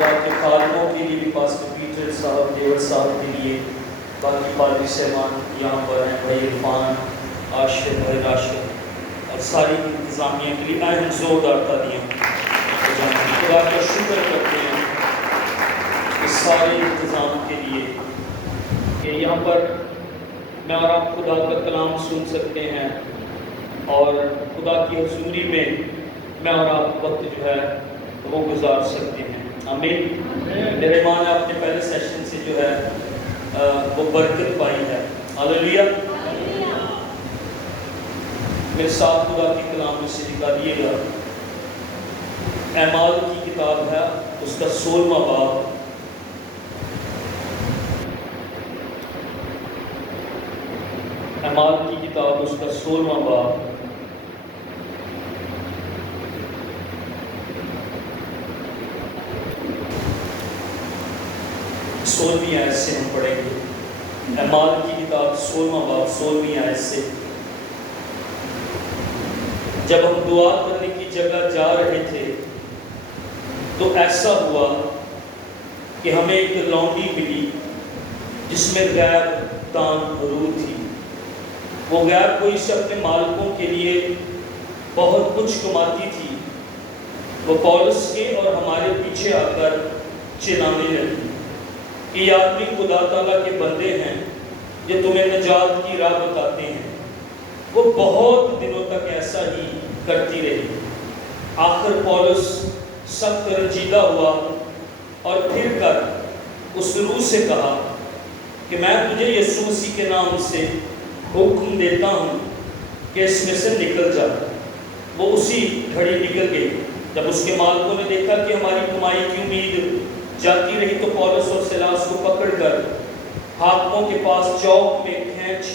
خدا کے خادموں کے لیے بھی، پاسٹر پیٹر صاحب، دیور صاحب کے لیے، باقی پادری صاحبان یہاں پر ہیں، بھائی عرفان، عاشق، بھائی راشد اور ساری انتظامیہ کے لیے اہم زوردار تعلیم خدا کا شکر کرتے ہیں اس سارے انتظام کے لیے کہ یہاں پر میں اور آپ خدا کا کلام سن سکتے ہیں اور خدا کی حضوری میں اور آپ وقت جو ہے وہ گزار سکتے ہیں۔ آمین۔ میرے ایمان نے اپنے پہلے سیشن سے جو ہے وہ برکت پائی ہے۔ ہاللیلویہ۔ میرے ساتھ خدا کی کلام میں سے نکالیے گا، اعمال کی کتاب ہے، اس کا 16واں باب، اعمال کی کتاب اس کا 16واں باب، سولہویں آیت سے ہم پڑھیں گے۔ اعمال کی کتاب 16واں باب 16ویں آیت سے۔ جب ہم دعا کرنے کی جگہ جا رہے تھے تو ایسا ہوا کہ ہمیں ایک لونڈی ملی جس میں غیب دان حضور تھی۔ وہ غیب کوئی سے اپنے مالکوں کے لیے بہت کچھ کماتی تھی۔ وہ پولس کے اور ہمارے پیچھے آ کر چلانے لگی کہ یہ آدمی خدا تعالیٰ کے بندے ہیں جو تمہیں نجات کی راہ بتاتے ہیں۔ وہ بہت دنوں تک ایسا ہی کرتی رہی۔ آخر پولس سخت رنجیدہ ہوا اور پھر کر اس روح سے کہا کہ میں تجھے یسوع مسیح کے نام سے حکم دیتا ہوں کہ اس میں سے نکل جا۔ وہ اسی گھڑی نکل گئی۔ جب اس کے مالکوں نے دیکھا کہ ہماری کمائی کی امید جاتی رہی تو پولس اور سیلاس کو پکڑ کر حاکموں کے پاس چوک میں کھینچ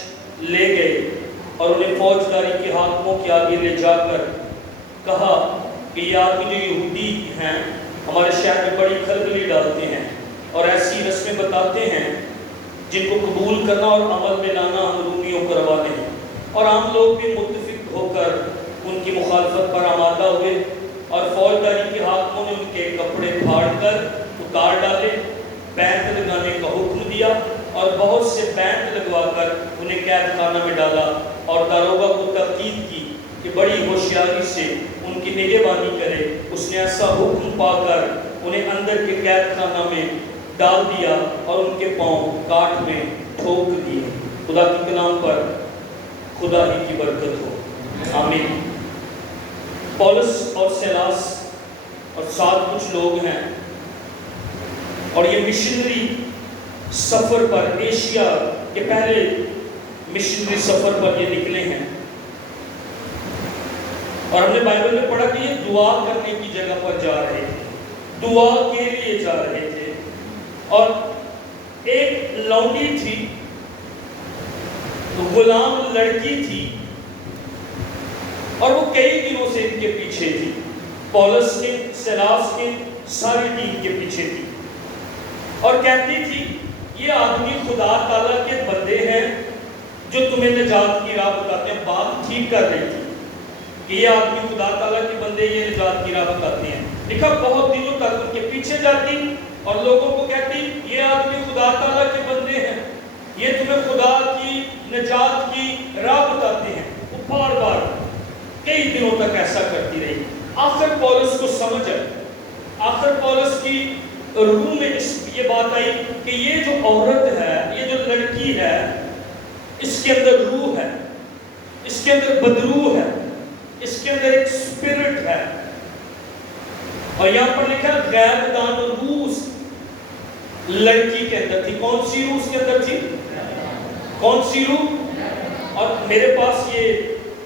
لے گئے اور انہیں فوجداری کے حاکموں کے آگے لے جا کر کہا کہ یہ آدمی جو یہودی ہیں ہمارے شہر میں بڑی کھلبلی ڈالتے ہیں اور ایسی رسمیں بتاتے ہیں جن کو قبول کرنا اور عمل میں لانا ہم رومیوں کو روا نہیں۔ اور عام لوگ بھی متفق ہو کر ان کی مخالفت پر آمادہ ہوئے اور فوجداری کے حاکموں نے ان کے کپڑے پھاڑ کر اتار ڈالے، بینت لگانے کا حکم دیا اور بہت سے بینت لگوا کر انہیں قید خانہ میں ڈالا اور داروغہ کو تاکید کی کہ بڑی ہوشیاری سے ان کی نگہبانی کرے۔ اس نے ایسا حکم پا کر انہیں اندر کے قید خانہ میں ڈال دیا اور ان کے پاؤں کاٹ میں ٹھوک دیے۔ خدا کے کلام پر خدا ہی کی برکت ہو، آمین۔ پولس اور سیلاس اور ساتھ کچھ لوگ ہیں اور یہ مشنری سفر پر، ایشیا کے پہلے مشنری سفر پر یہ نکلے ہیں۔ اور ہم نے بائبل میں پڑھا کہ یہ دعا کرنے کی جگہ پر جا رہے تھے، دعا کے لیے جا رہے تھے۔ اور ایک لونڈی تھی، غلام لڑکی تھی اور وہ کئی دنوں سے ان کے پیچھے تھی، پولس کے، سیلاس کے، ساری ٹیم کے پیچھے تھی اور کہتی تھی یہ آدمی خدا تعالیٰ کے بندے ہیں جو تمہیں نجات کی راہ بتاتے ہیں۔ بات ٹھیک کر رہی تھی کہ یہ آدمی خدا تعالیٰ کے بندے، یہ نجات کی راہ بتاتے ہیں۔ لکھا بہت دنوں تک ان کے پیچھے جاتی اور لوگوں کو کہتی یہ آدمی خدا تعالیٰ کے بندے ہیں، یہ تمہیں خدا کی نجات کی راہ بتاتے ہیں۔ وہ بار بار کئی دنوں تک ایسا کرتی رہی۔ آخر پولس کو سمجھ آئی، آخر پولس کی روح میں یہ بات آئی کہ یہ جو عورت ہے، یہ جو لڑکی ہے، اس کے اندر روح ہے، اس کے اندر بدروح ہے، اس کے اندر ایک سپرٹ ہے۔ اور یہاں پر لکھا غیب دان روح لڑکی کے اندر تھی۔ کون سی روح اس کے اندر تھی؟ کون سی روح؟ اور میرے پاس یہ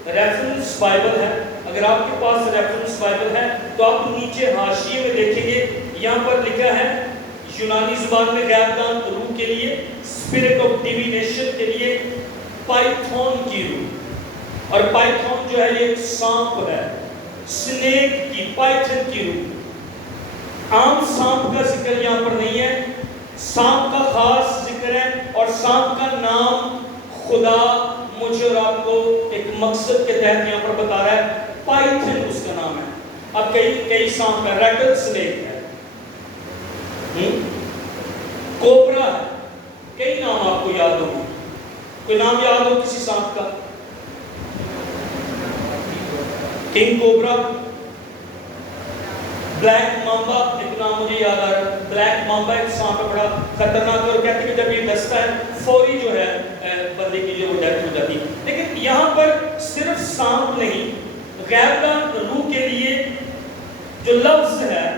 ریفرنس بائبل ہے، اگر آپ کے پاس ریفرنس بائبل ہے تو آپ نیچے حاشیے میں دیکھیں گے، یہاں پر لکھا ہے یونانی زبان میں غیب دان روح کے لیے، اسپرٹ آف ڈیوینیشن کے لیے پائتھون کی روح۔ اور پائتھون جو ہے یہ ایک سانپ ہے، سنیک کی، پائتھن کی روح۔ عام سانپ کا ذکر یہاں پر نہیں ہے، سانپ کا خاص ذکر ہے اور سانپ کا نام خدا مجھے اور آپ کو ایک مقصد کے تحت یہاں پر بتا رہا ہے، پائتھن اس کا نام ہے۔ اب کئی سانپ ہے، ریٹل سنیک ہے، کوبرا ہے، کئی نام آپ کو یاد ہوں گے، کوئی نام یاد ہو کسی سانپ کا؟ کنگ کوبرا، بلیک مامبا، ایک نام مجھے یاد آ رہا ہے، بلیک مامبا ایک سانپ ہے بڑا خطرناک، اور کہتے ہیں کہ جب یہ ڈستا ہے فوری جو ہے بندے کی جو ڈیتھ ہو جاتی ہے۔ لیکن یہاں پر صرف سانپ نہیں، غیبدان روح کے لیے جو لفظ ہے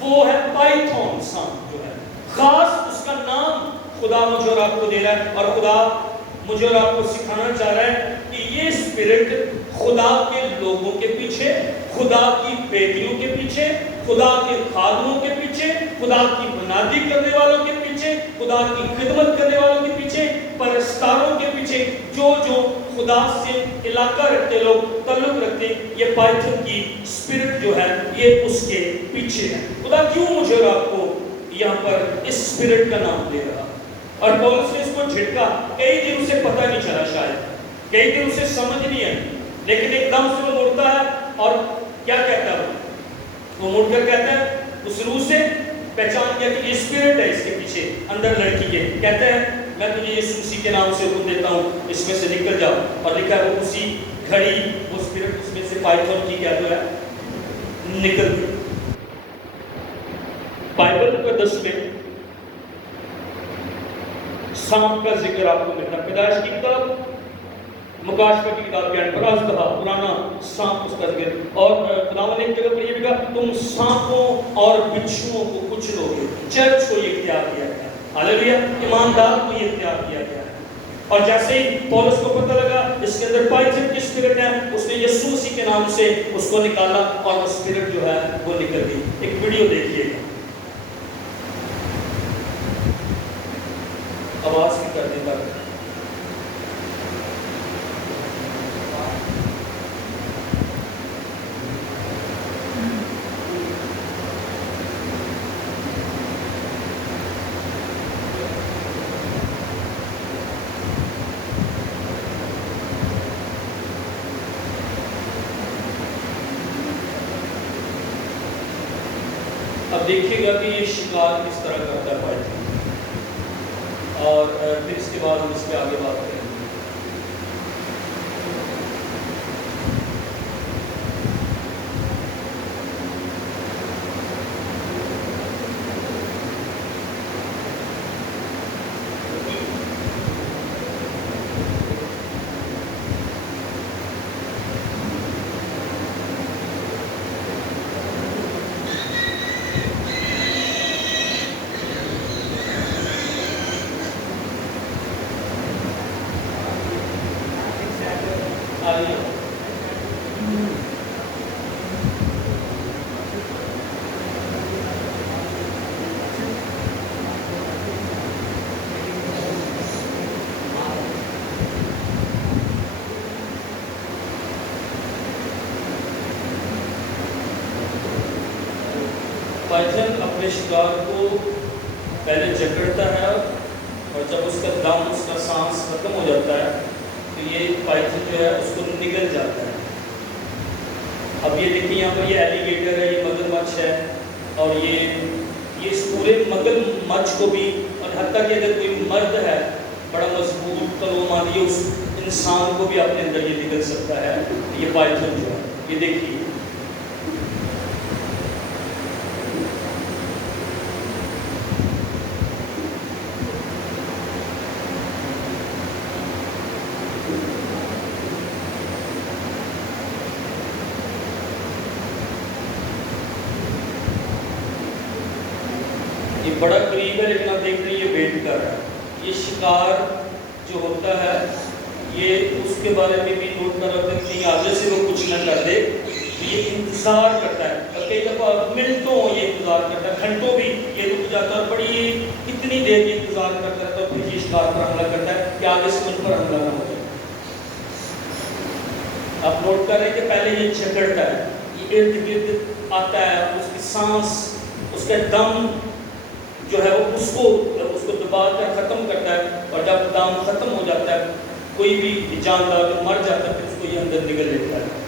وہ ہے پائتھون سانپ جو ہے، خاص اس کا نام خدا مجھے اور آپ کو دے رہا ہے، اور خدا مجھے اور آپ کو سکھانا چاہ رہا ہے کہ یہ اسپرٹ خدا کے لوگوں کے پیچھے، خدا کی بیٹیوں کے پیچھے، خدا کے خادموں کے پیچھے، خدا کی منادی کرنے والوں کے پیچھے، خدا کی خدمت کرنے والوں کے پیچھے، پرستاروں کے پیچھے، جو خدا سے علاقہ رکھتے لوگ، تعلق رکھتے، یہ پائتھن کی اسپرٹ جو ہے یہ اس کے پیچھے ہے۔ خدا کیوں مجھے اور آپ کو یہاں پر اس اسپرٹ کا نام دے رہا؟ اور پولس نے اس کو جھٹکا، کئی دن اسے پتہ نہیں چلا، شاید کئی دن اسے سمجھ نہیں آئی، لیکن ایک دم سے وہ مڑتا ہے اور کیا کہتا ہے؟ وہ مڑ کر کہتا ہے، اس روح سے پہچان کیا کہ یہ اسپرٹ ہے اس کے پیچھے اندر لڑکی کے، کہتا ہے میں تجھے یسوع مسیح کے نام سے حکم دیتا ہوں اس میں سے نکل جاؤ، اور لکھا ہے وہ اسی گھڑی وہ اسپرٹ اس میں سے پائتھون کی کیا ہے نکل گئی۔ بائبل مقدس میں سانپ کا ذکر آپ کو ملتا ہے، پیدائش کی کتاب، مکاشفہ کی کتاب کے اندر از کہا پرانا سانپ اس کا ذکر، اور خداوند نے ایک جگہ پر یہ بھی کہا تم سانپوں اور بچھوؤں کو کچھ لو گے۔ چرچ کو یہ اختیار کیا گیا، ہاللیلویہ، ایماندار کو یہ اختیار کیا گیا ہے۔ اور جیسے ہی پولس کو پتہ لگا اس کے اندر پائتھن کی اسپرٹ ہے، اس نے یسوع مسیح کے نام سے اس کو نکالا اور وہ اسپرٹ جو ہے وہ نکل گئی۔ ایک ویڈیو دیکھیے گا، آواز بھی کر دیتا ہے۔ اب دیکھیے گا کہ یہ شکار کس طرح کرتا ہے پائتھن، اور پھر اس کے بعد ہم اس پہ آگے بات کریں گے۔ پائتھن اپنے شکار کو پہلے جکڑتا ہے، اور جب اس کا دم، اس کا سانس ختم ہو جاتا ہے تو یہ پائتھن جو ہے اس کو نگل جاتا ہے۔ اب یہ دیکھیں یہاں پر یہ ایلیگیٹر ہے، یہ مگر مچھ ہے، اور یہ اس پورے مگر مچھ کو بھی، اور حتیٰ کہ اگر کوئی مرد ہے بڑا مضبوط تو وہ مانیے اس انسان کو بھی اپنے اندر یہ نگل سکتا ہے، یہ پائتھن جو ہے۔ یہ دیکھیے یہ بڑا قریب ہے، لیکن آپ دیکھ رہے ہیں یہ ویٹ کر رہا ہے۔ یہ شکار جو ہوتا ہے یہ اس کے بارے میں بھی نوٹ کر رکھتے ہیں کہ آگے سے وہ کچھ نہ کر دے، یہ انتظار کرتا ہے، اور کئی دفعہ منٹوں یہ انتظار کرتا ہے، گھنٹوں بھی یہ رک جاتا ہے، اور بڑی کتنی دیر یہ انتظار کرتا ہے، تو پھر یہ شکار پر حملہ کرتا ہے کہ آگے سے ان پر حملہ نہ ہو جائے۔ آپ نوٹ کر رہے ہیں کہ پہلے یہ جھگڑتا ہے، یہ ارد گرد آتا ہے، اس کی سانس، اس کا دم جو ہے وہ اس کو دبا کر ختم کرتا ہے، اور جب دم ختم ہو جاتا ہے کوئی بھی جاندار جو مر جاتا ہے پھر اس کو یہ اندر نگل لیتا ہے۔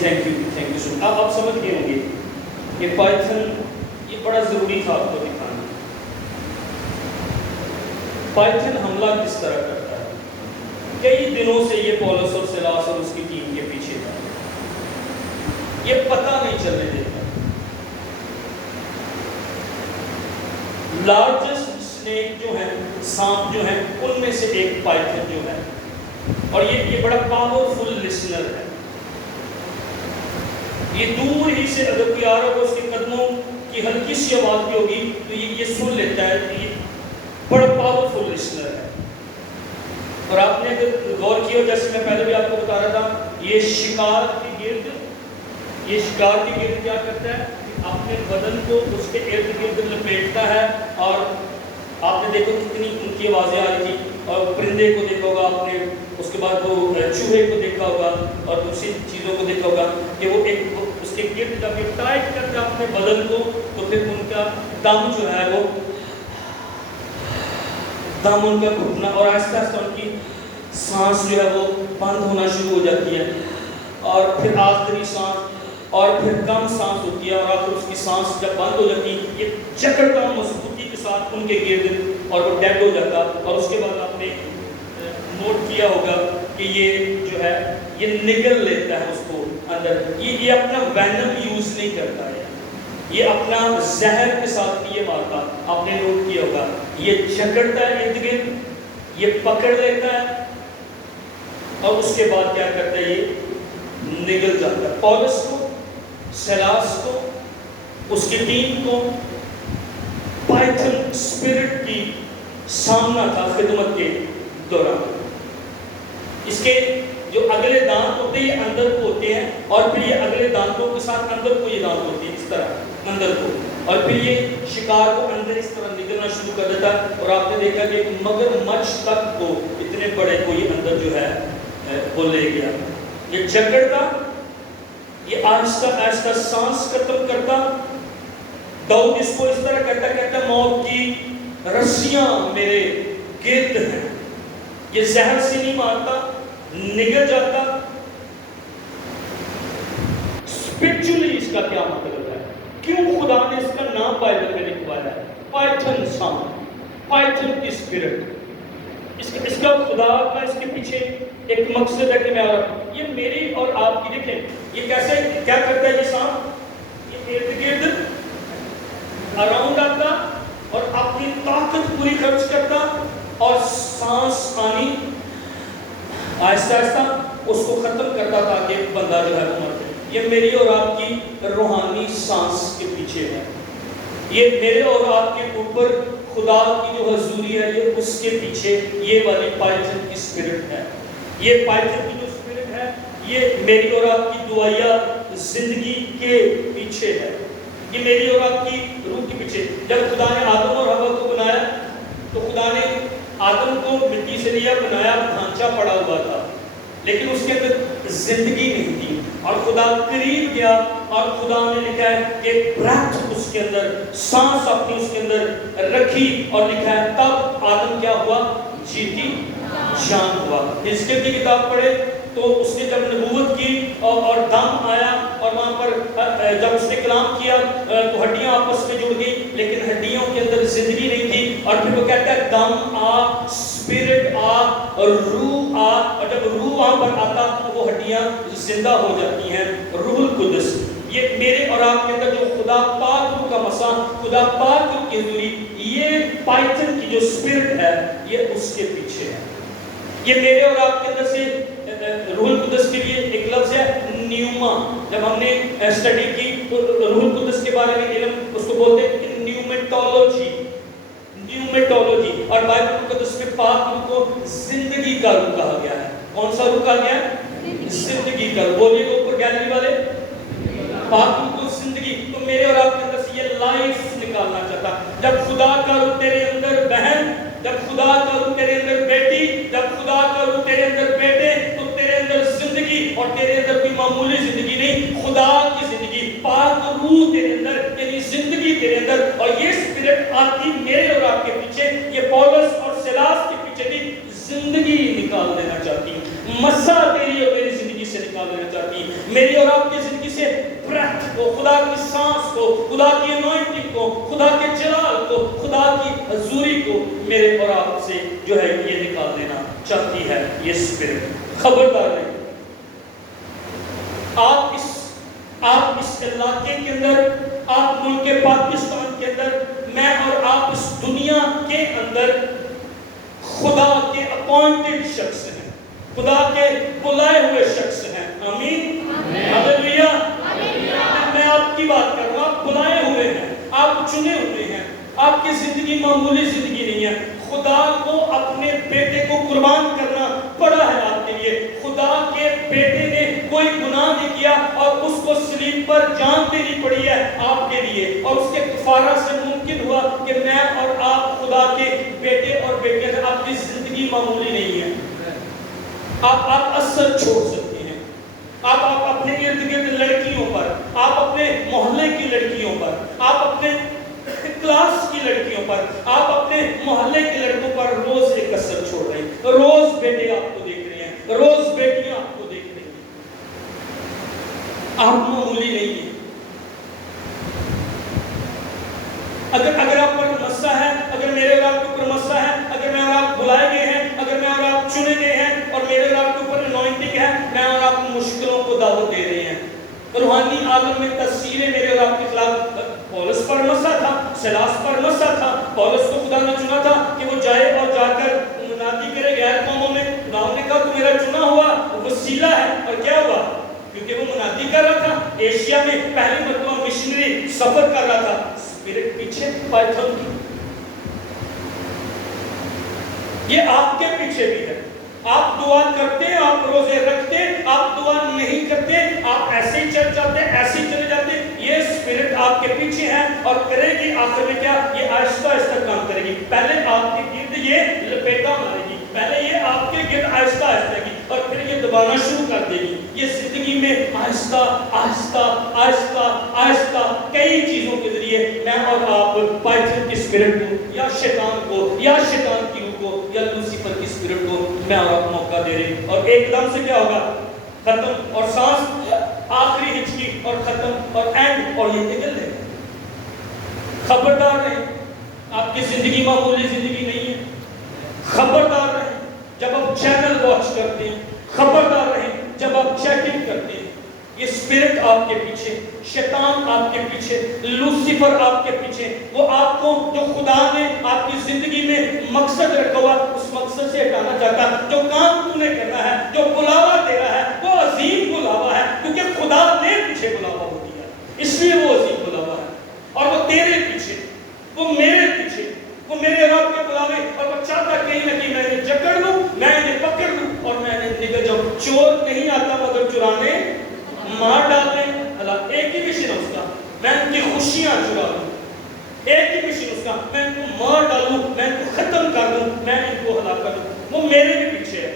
Thank you so. اب آپ سمجھ گئے ہوں گے کہ پائتھن یہ بڑا ضروری تھا آپ کو دکھانا. پائتھن حملہ کس طرح کرتا ہے. کئی دنوں سے یہ پولس اور سیلاس اور اس کی ٹیم کے پیچھے تھا. یہ پتہ نہیں چلنے دیتا. لارجسٹ اسنیک جو ہیں، سانپ جو ہیں، ان میں سے ایک پائتھن جو ہے، اور یہ بڑا پاورفل لسنر ہے. یہ دور ہی سے اگر کوئی آ رہا ہوگا، اس کے قدموں کی ہلکی سی آواز بھی ہوگی تو یہ سن لیتا ہے. یہ بڑا پاورفل لسنر ہے. اور آپ نے اگر غور کیا، جیسے میں پہلے بھی آپ کو بتا رہا تھا، یہ شکار کے گرد کیا کرتا ہے، اپنے بدن کو اس کے ارد گرد لپیٹتا ہے. اور آپ نے دیکھو کتنی ان کی آوازیں آ رہی تھی. اور پرندے کو دیکھا ہوگا آپ نے، اس کے بعد وہ چوہے کو دیکھا ہوگا اور دوسری چیزوں کو دیکھا ہوگا کہ وہ ایک اس کے گرد جب یہ ٹائٹ کرتا اپنے بدن کو، تو پھر ان کا دم جو ہے وہ دم ان کا گھٹنا، اور آہستہ آہستہ ان کی سانس جو ہے وہ بند ہونا شروع ہو جاتی ہے. اور پھر آخری سانس، اور پھر کم سانس ہوتی ہے، اور آخر اس کی سانس جب بند ہو جاتی ہے، یہ جکڑتا مضبوطی کے ساتھ ان کے گرد، اور وہ ڈیڈ ہو جاتا. اور اس کے بعد آپ نے نوٹ کیا ہوگا کہ یہ جو ہے یہ نگل لیتا ہے اس کو اندر. یہ اپنا وینم یوز نہیں کرتا ہے، یہ اپنا زہر کے ساتھ نہیں یہ مارتا. آپ نے نوٹ کیا ہوگا یہ جکڑتا ہے ارد گرد، یہ پکڑ لیتا ہے، اور اس کے بعد کیا کرتا ہے، یہ نگل جاتا ہے. پولس کو، سیلاس کو، اس کی ٹیم کو پائتھن اسپرٹ کی سامنا تھا خدمت کے دوران. اس کے جو اگلے دانت ہوتے ہیں یہ اندر کو ہوتے ہیں، اور پھر یہ اگلے دانتوں کے ساتھ اندر کو یہ دانت ہوتے ہیں، اس طرح اندر کو، اور پھر یہ شکار کو اندر اس طرح نگلنا شروع کر دیتا ہے. اور آپ نے دیکھا کہ مگر مچھ تک کو، اتنے بڑے کو یہ اندر جو ہے وہ لے گیا. یہ جکڑتا، یہ آہستہ آہستہ سانس ختم کرتا. داؤد اس کو اس طرح کہتا موت کی رسیاں میرے گرد ہیں. یہ زہر سے نہیں مارتا، نگل جاتا. اسپرچولی اس کا کیا مطلب ہے؟ کیوں خدا نے اس کا نام بائبل میں لکھوایا ہے پائتھن سانپ، پائتھن کی اسپرٹ. اس کا خدا کا اس کے پیچھے ایک مقصد ہے کہ میں یہ میری اور آپ کی، دیکھیں یہ کیسے کیا کرتا ہے. یہ سانپ یہ ارد گرد اراؤنڈ آتا اور اپنی طاقت پوری خرچ کرتا، اور سانس آنی آہستہ آہستہ اس کو ختم کرتا تاکہ بندہ جو ہے وہ مر جائے. یہ میری اور آپ کی روحانی سانس کے پیچھے ہے. یہ میرے اور آپ کے اوپر خدا کی جو حضوری ہے، یہ اس کے پیچھے یہ والی پائتھن کی اسپرٹ ہے. یہ پائتھن کی جو اسپرٹ ہے یہ میری اور آپ کی دعائیا زندگی کے پیچھے ہے. یہ میری اور آپ کی روح کے پیچھے. جب خدا نے آدم اور حوا کو بنایا تو خدا نے آدم کو مٹی سے لیا، بنایا، ڈھانچہ پڑا ہوا تھا، لیکن اس کے اندر زندگی نہیں تھی. اور خدا قریب گیا اور خدا نے لکھا ہے کہ بریتھ اس کے اندر، سانس اپنی اس کے اندر رکھی، اور لکھا ہے تب آدم کیا ہوا؟ جیتی جان ہوا. ہزقیل کی کتاب پڑھے تو اس نے جب نبوت کی اور دم آیا، اور وہاں پر جب اس نے کلام کیا تو ہڈیاں آپس میں جڑ گئی، لیکن ہڈیوں کے اندر زندگی نہیں تھی. اور پھر وہ کہتا ہے دم آ، اسپرٹ آ، اور روح آ. اور جب روح وہاں پر آتا تو وہ ہڈیاں زندہ ہو جاتی ہیں. روح القدس یہ میرے اور آپ کے اندر جو خدا پاک روح کا مسا، خدا پاک روح کی حضوری، یہ پائتھن کی جو اسپرٹ ہے یہ اس کے پیچھے ہے. یہ میرے اور آپ کے اندر سے روح القدس کے لیے ایک لفظ ہے نیوما. جب ہم نے اسٹڈی کی تو روح القدس کے بارے میں علم اس کو بولتے ہیں نیومیٹولوجی. نیومیٹولوجی. اور بائبل مقدس میں پاک روح کو زندگی کا روح کہا گیا ہے. کون سا روح کہا گیا ہے؟ زندگی کا روح. بولیے گا اوپر گیلری والے، پاک روح کو زندگی. تو میرے اور آپ کے اندر سے یہ لائف نکالنا چاہتا. جب خدا کا روح تیرے اندر بہن، جب خدا کا روح تیرے اندر بیٹی، جب خدا کا روح تیرے اندر بیٹے، تو تیرے اندر زندگی، اور تیرے اندر کوئی معمولی زندگی نہیں، خدا کی زندگی، پاک روح تیرے اندر، یعنی زندگی تیرے اندر. اور یہ اسپرٹ آتی میرے اور آپ کے پیچھے. یہ پولس اور سیلاس کے پیچھے بھی زندگی نکال دینا چاہتی. مسا تیری اور میری زندگی سے نکال نکال دینا چاہتی ہے. میری اور آپ کی زندگی سے برتھ کو, خدا کی سانس کو, خدا کی انوائنٹنگ کو, خدا کے جلال کو, خدا کی حضوری کو میرے اور آپ سے جو ہے یہ نکال دینا چاہتی ہے یہ اسپرٹ. خبردار رہیں, آپ اس علاقے کے اندر, آپ ملک پاکستان کے اندر, میں اور آپ اس دنیا کے اندر خدا کے اپوائنٹڈ شخص ہیں, خدا کے بلائے ہوئے شخص ہیں. آمین, ہاللیلویا. میں آپ کی بات کر رہا ہوں, آپ بلائے ہوئے ہیں, آپ چنے ہوئے ہیں. آپ کی زندگی معمولی زندگی نہیں ہے. خدا کو اپنے بیٹے کو قربان کرنا پڑا ہے آپ کے لیے. خدا کے بیٹے نے کوئی گناہ نہیں کیا اور اس کو صلیب پر جان دینی پڑی ہے آپ کے لیے, اور اس کے کفارہ سے ممکن ہوا کہ میں اور آپ خدا کے بیٹے اور بیٹے ہیں. آپ کی زندگی معمولی نہیں ہے. آپ اثر چھوڑ سکتے ہیں. آپ اپنے ارد گرد لڑکیوں پر, آپ اپنے محلے کی لڑکیوں پر, آپ اپنے کلاس کی لڑکیوں پر, آپ اپنے محلے کے لڑکوں پر روز ایک اثر چھوڑ رہے ہیں. روز بیٹے آپ کو دیکھ رہے ہیں, روز بیٹیاں آپ کو دیکھ رہی ہیں. آپ معمولی نہیں ہیں. اگر آپ پر مسئلہ ہے, اگر میرے اور آپ کے اوپر مسئلہ ہے, اگر میں اور آپ بلائے گئے ہیں, اگر میں اور آپ چنے گئے ہیں, اور میرے اور آپ کے اوپر انوائنٹنگ ہے, میں اور آپ مشکلوں کو دعوت دے رہے ہیں. روحانی عالم میں تاثیریں میرے اور آپ کے خلاف. پولس پر مسئلہ تھا, سلاس پر مسئلہ تھا. پولس کو خدا نے چنا تھا کہ وہ جائے اور جا کر منادی کرے غیر قوموں میں. خدا نے کہا تو میرا چنا ہوا وسیلہ ہے. اور کیا ہوا؟ کیونکہ وہ منادی کر رہا تھا, ایشیا میں پہلی مرتبہ مشنری سفر کر رہا تھا. اسپرٹ پیچھے پائتھن کی, یہ آپ کے پیچھے بھی ہے. آپ دعا کرتے, آپ روزے رکھتے, آپ دعا نہیں کرتے, آپ ایسے ہی چل جاتے, ایسے ہی چلے جاتے. یہ اسپرٹ آپ کے پیچھے ہے اور کرے گی آخر میں کیا؟ یہ آہستہ آہستہ کام کرے گی. پہلے آپ کے گرد یہ لپیٹا مارے گی, پہلے یہ آپ کے گرد آہستہ آہستہ گی, اور پھر یہ دبانا شروع کر دے گی. یہ زندگی میں آہستہ آہستہ آہستہ آہستہ کئی چیزوں کے ذریعے میں اور آپ پائتھن کی اسپرٹ کو, یا شیطان کو, یا شیطان کی روح کو, یا لوسیفر کی اسپرٹ کو میں اور آپ موقع دے رہے. اور ایک دم سے کیا ہوگا؟ ختم, اور سانس آخری ہچکی, اور ختم, اور اینڈ, اور یہ نکل ہے. خبردار رہیں, آپ کی زندگی معمولی زندگی نہیں ہے. خبردار رہیں جب آپ چینل واچ کرتے ہیں, خبردار رہیں جب آپ چیکنگ کرتے ہیں. یہ اسپرٹ آپ کے پیچھے, شیطان آپ کے پیچھے, لوسیفر آپ کے پیچھے, وہ آپ کو جو خدا نے آپ کی زندگی میں مقصد رکھا ہوا اس مقصد سے ہٹانا چاہتا ہے. جو کام تو نے کرنا ہے, جو بلاوا دے رہا ہے, وہ عظیم بلاوا ہے, کیونکہ خدا نے پیچھے بلاوا ہو دیا ہے, اس لیے وہ عظیم بلاوا ہے. اور وہ تیرے پیچھے, وہ میرے پیچھے, وہ میرے رب کے بلاوے, اور وہ چاہتا کہیں نہ کہیں میں انہیں جکڑ لوں, میں انہیں پکڑ لوں, اور میں انہیں نگل جاؤں. چور نہیں آتا مگر چرانے, مار ڈالنے. اللہ ایک ہی مشن اس کا, میں ان کی خوشیاں چرا لوں. ایک ہی مشن اس کا, میں ان کو مار ڈالوں, میں ان کو ختم کر دوں, میں ان کو ہلاک کر دوں. وہ میرے بھی پیچھے ہے.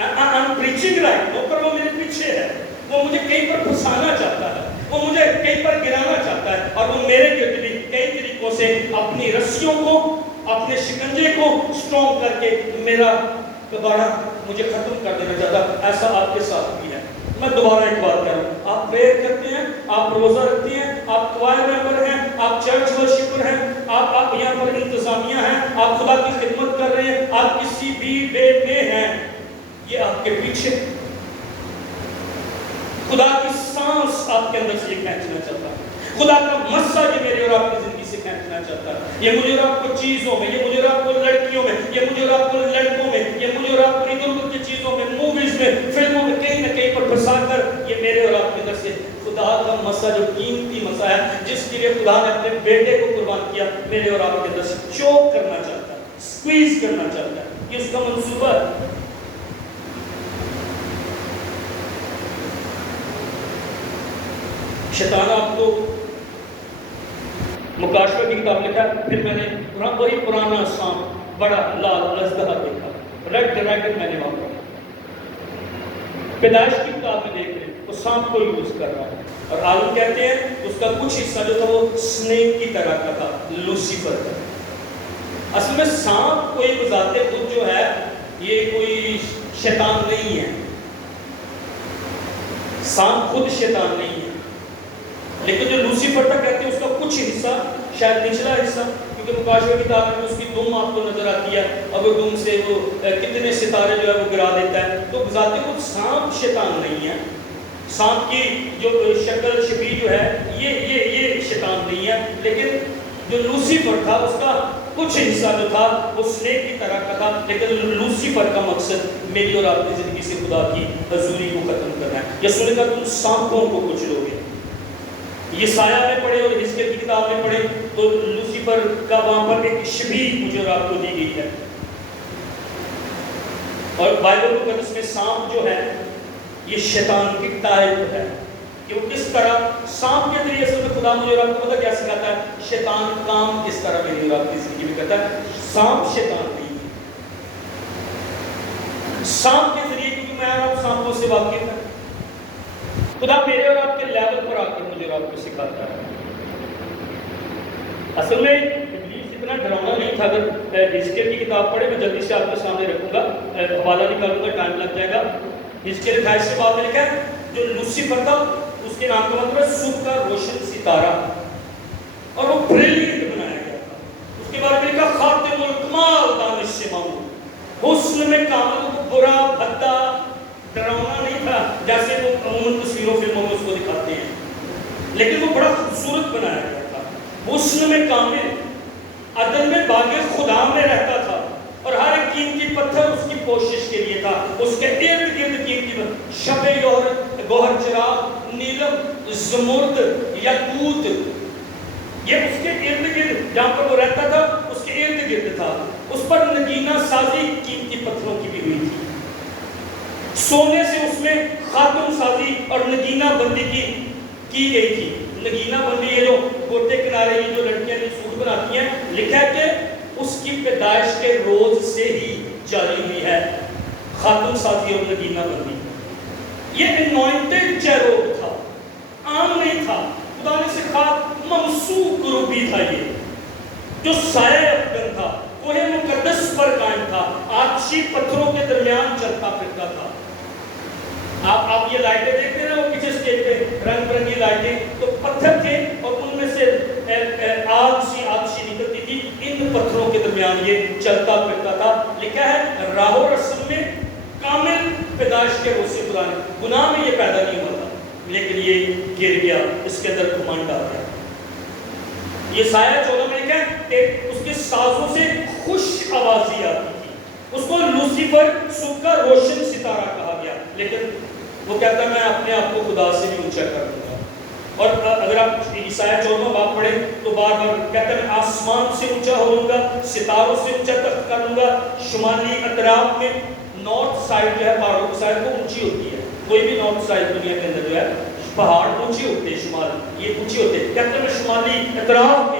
I'm preaching right now, پر وہ میرے پیچھے ہے. وہ مجھے کہیں پر پھنسانا چاہتا ہے, وہ مجھے کہیں پر گرانا چاہتا ہے, اور وہ میرے گرد بھی کئی طریقوں سے اپنی رسیوں کو, اپنے شکنجے کو اسٹرانگ کر کے میرا دوبارہ مجھے ختم کر دینا چاہتا ہے. ایسا آپ کے ساتھ بھی ہے. میں دوبارہ ایک بات کر رہا ہوں, آپ پریئر کرتے ہیں, آپ روزہ رکھتے ہیں, آپ کوائر ممبر ہیں, آپ چرچ ورشپر ہیں, آپ یہاں پر انتظامیہ ہیں, آپ خدا کی خدمت کر رہے ہیں, آپ کسی بھی ڈے میں ہیں, یہ آپ کے پیچھے خدا کی سانس آپ کے اندر سے یہ کھینچنا چاہتا ہے. خدا کا مسا یہ میرے اور آپ کی زندگی سے کھینچنا چاہتا ہے. یہ مجھے اور آپ کو چیزوں میں, یہ مجھے اور آپ کو لڑکیوں میں, یہ مجھے اور آپ کو لڑکوں میں, یہ مجھے اور آپ کو ادھر ادھر کی چیزوں میں, موویز میں, فلموں میں کہیں نہ کہیں پر پھنسا کر یہ میرے اور آپ کے اندر سے خدا کا مسا, جو قیمتی مسا ہے جس کے لیے خدا نے اپنے بیٹے کو قربان کیا, میرے اور آپ کے اندر سے چوک کرنا چاہتا ہے, سکویز کرنا چاہتا ہے. یہ اس کا منصوبہ ہے. شیطان آپ کو مکاشفہ کی کتاب لکھا, پھر میں نے وہی پرانا سانپ, بڑا لال اژدہا دیکھا, ریڈ ڈریگن میں نے وہاں پڑھا. پیدائش کی کتاب میں دیکھ رہے وہ سانپ کو یوز کر رہا ہے, اور عالم کہتے ہیں اس کا کچھ حصہ جو تھا وہ سنیک کی طرح کا تھا, لوسیفر کا. اصل میں سانپ کوئی بذات خود جو ہے یہ کوئی شیطان نہیں ہے. سانپ خود شیطان نہیں ہے، لیکن جو لوسیفر تھا کہتے ہیں اس کا کچھ حصہ، شاید نچلا حصہ، کیونکہ مکاشفہ کی کتاب میں اس کی دم آپ کو نظر آتی ہے اور وہ دم سے وہ کتنے ستارے جو ہے وہ گرا دیتا ہے. تو ذات خود سانپ شیطان نہیں ہے، سانپ کی جو شکل شبیہ جو ہے یہ شیطان نہیں ہے، لیکن جو لوسیفر تھا اس کا کچھ حصہ جو تھا وہ سنیک کی طرح کا تھا. لیکن لوسیفر کا مقصد میری اور آپ کی زندگی سے خدا کی حضوری کو ختم کرنا ہے. یا سنے گا تم سانپوں کو کچھ لوگے. یہ سایہ میں پڑھے اور حزقیل کی کتاب میں پڑھے تو لوسیفر کا وہاں پر ایک شبیہ مجھے اور آپ کو دی گئی ہے. اور بائبل مقدس میں سانپ جو ہے یہ شیطان کی ٹائپ ہے کہ وہ کس طرح سانپ کے ذریعے سے خدا مجھے اور آپ کو پتہ کیا سکھاتا ہے، شیطان کام کس طرح میری اور آپ کی زندگی میں کرتا ہے. سانپ شیطان نہیں ہے. سانپ کے ذریعے کیونکہ میں اور آپ سانپوں سے واقف ہیں، خدا میرے اور آپ کے لیول پر آ کے مجھے اور آپ کو سکھاتا ہے. اصل میں ابلیس اتنا ڈراؤنا نہیں تھا. اگر حزقیل کی کتاب پڑھے میں جلدی سے آپ کے سامنے رکھوں گا، حوالہ نکالوں گا، ٹائم لگ جائے گا. حزقیل 28 سے بعد میں لکھا ہے جو لوسیفر تھا اس کے نام کا مطلب ہے صبح کا روشن ستارہ، اور وہ بریلینٹ بنایا گیا تھا. اس کے بارے میں لکھا خاتم الکمال دانش سے معمول، حسن میں کامل، برا بھدا ڈراؤنا نہیں تھا جیسے وہ عموماً تصویروں فلموں میں اس کو دکھاتے ہیں، لیکن وہ بڑا خوبصورت بنایا گیا تھا. حسن میں کامل، عدل میں باغ خدا میں رہتا تھا، اور ہر ایک قیمتی پتھر اس کی کوشش کے لیے تھا. اس کے ارد گرد قیمتی شب گوہر چراغ، نیلم، زمرد، یاقوت، یہ اس کے ارد گرد جہاں پر وہ رہتا تھا اس کے ارد گرد تھا. اس پر نگینہ سازی قیمتی پتھروں کی بھی ہوئی تھی. سونے سے اس میں خاتم سازی اور نگینہ بندی کی گئی تھی. نگینہ بندی یہ جو گوٹے کنارے یہ جو لڑکیاں سوٹ بناتی ہیں، لکھا ہے کہ اس کی پیدائش کے روز سے ہی جاری ہوئی ہے خاتم سازی اور نگینہ بندی. یہ انوائنٹڈ چیروب تھا، عام نہیں تھا. خدا نے سکھا ممسوک کروبی تھا یہ جو سایہ افغن تھا، کوہ مقدس پر قائم تھا، آتشی پتھروں کے درمیان چلتا پھرتا تھا. آپ یہ لائٹیں دیکھتے ہیں وہ پیچھے اسٹیج پہ رنگ برنگی لائٹیں، تو پتھر تھے اور ان میں سے آگ سی نکلتی تھی. ان پتھروں کے درمیان یہ چلتا پھرتا تھا. لکھا ہے راہ و رسم میں کامل پیدائش کے روز سے خدا نے، گناہ میں یہ پیدا نہیں ہوا تھا لیکن یہ گر گیا، اس کے اندر گھمنڈ آ گیا. یہ سایہ 14 میں لکھا ہے کہ اس کے سازوں سے خوش آوازی آتی تھی. اس کو لوسیفر صبح کا روشن ستارہ کہا گیا، لیکن وہ کہتا ہے میں اپنے آپ کو خدا سے بھی اونچا کر دوں گا. اور اگر آپ عیسائی 14 باب پڑھیں تو بار بار کہتا ہے میں آسمان سے اونچا ہو جاؤں گا، ستاروں سے اونچا تخت کر لوں گا. شمالی اطراف میں نارتھ سائڈ جو ہے پہاڑوں کی سائڈ وہ اونچی ہوتی ہے. کوئی بھی نارتھ سائڈ دنیا کے اندر جو ہے پہاڑ اونچے ہوتے ہیں، شمال یہ اونچے ہوتے ہیں. کہتے ہیں میں شمالی اطراف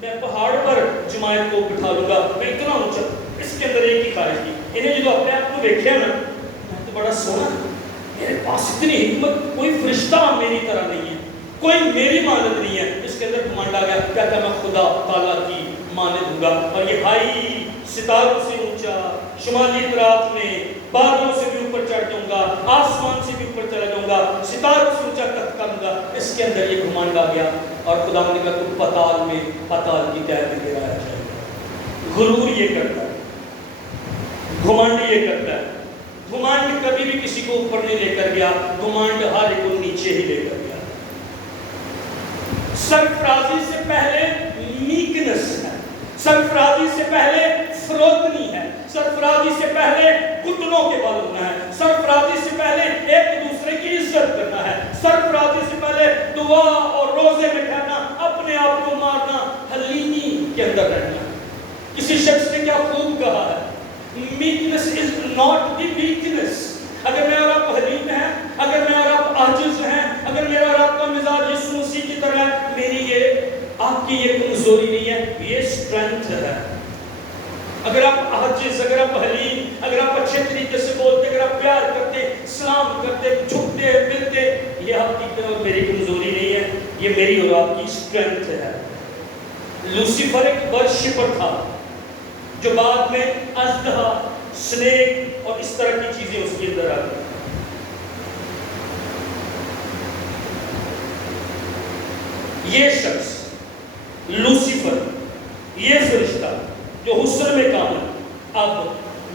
میں پہاڑ پر جماعت کو بٹھا لوں گا، میں اتنا اونچا. اس کے اندر ایک ہی خواہش تھی، انہیں جو اپنے آپ کو دیکھے نا میں تو بڑا سونا، میرے پاس اتنی حکمت، کوئی فرشتہ میری طرح نہیں ہے، کوئی میری مانند نہیں ہے. اس کے اندر گھمنڈ آ گیا. کہتا ہے میں خدا تعالیٰ کی مانند ہوں گا. اور یہ ہائی ستاروں سے اونچا، شمالی اطراف میں بادلوں سے بھی اوپر چڑھ جاؤں گا، آسمان سے بھی اوپر چلا جاؤں گا، ستاروں سے اونچا تخت کروں گا. اس کے اندر یہ گھمنڈ آ گیا. اور خدا نے کہا تو پتال میں پتال کی تہہ میں گرایا جائے گا. غرور یہ کرتا ہے، گھمنڈ یہ کرتا ہے. گھمنڈ کبھی بھی کسی کو اوپر نہیں لے کر گیا، گھمنڈ ہر ایک کو نیچے ہی لے کر گیا. سرفرازی سے پہلے میکنس ہے، سرفرازی سے پہلے فروتنی ہے، سرفرازی سے پہلے گھٹنوں کے بل ہونا ہے، سرفرازی سے پہلے ایک دوسرے کی عزت کرنا ہے، سرفرازی سے پہلے دعا اور روزے میں ٹھہرنا، اپنے آپ کو مارنا، حلیمی کے اندر رہنا. کسی شخص نے کیا خوب کہا ہے، meekness is not the weakness. اگر میں اور آپ حلیم ہیں، اگر میں اور آپ عاجز ہیں، اگر میرا اور آپ کا مزاج یسوع مسیح کی طرح ہے، میری یہ آپ کی یہ کمزوری نہیں ہے، یہ اسٹرینتھ ہے. اگر آپ عاجز، اگر آپ حلیم، اگر آپ اچھے طریقے سے بولتے، اگر آپ پیار کرتے، سلام کرتے، جھکتے ملتے، یہ آپ کی اور میری کمزوری نہیں ہے، یہ میری اور آپ کی اسٹرینتھ ہے. لوسیفر ایک ورشپر تھا جو بعد میں اژدہا، سنیک اور اس طرح کی چیزیں اس کے اندر آ گئی. یہ شخص لوسیفر، یہ فرشتہ جو حسن میں کامل، اب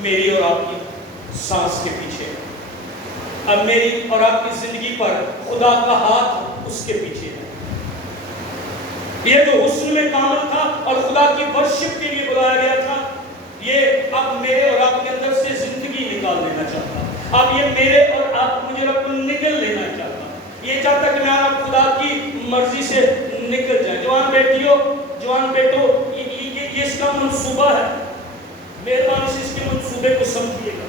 میری اور آپ کی سانس کے پیچھے ہے، اب میری اور آپ کی زندگی پر خدا کا ہاتھ اس کے پیچھے ہے۔ یہ جو حسن میں کامل تھا اور خدا کی ورشپ کے لیے بلایا گیا تھا، یہ اب میرے اور آپ کے اندر سے زندگی نکال لینا چاہتا، اب یہ میرے اور آپ مجھے رب نکل لینا چاہتا، یہ چاہتا کہ میں آپ خدا کی مرضی سے نکل جائیں۔ جوان بیٹیوں، جوان بیٹوں، یہ اس کا منصوبہ ہے، مہربانی سے اس کے منصوبے کو سمجھیے گا۔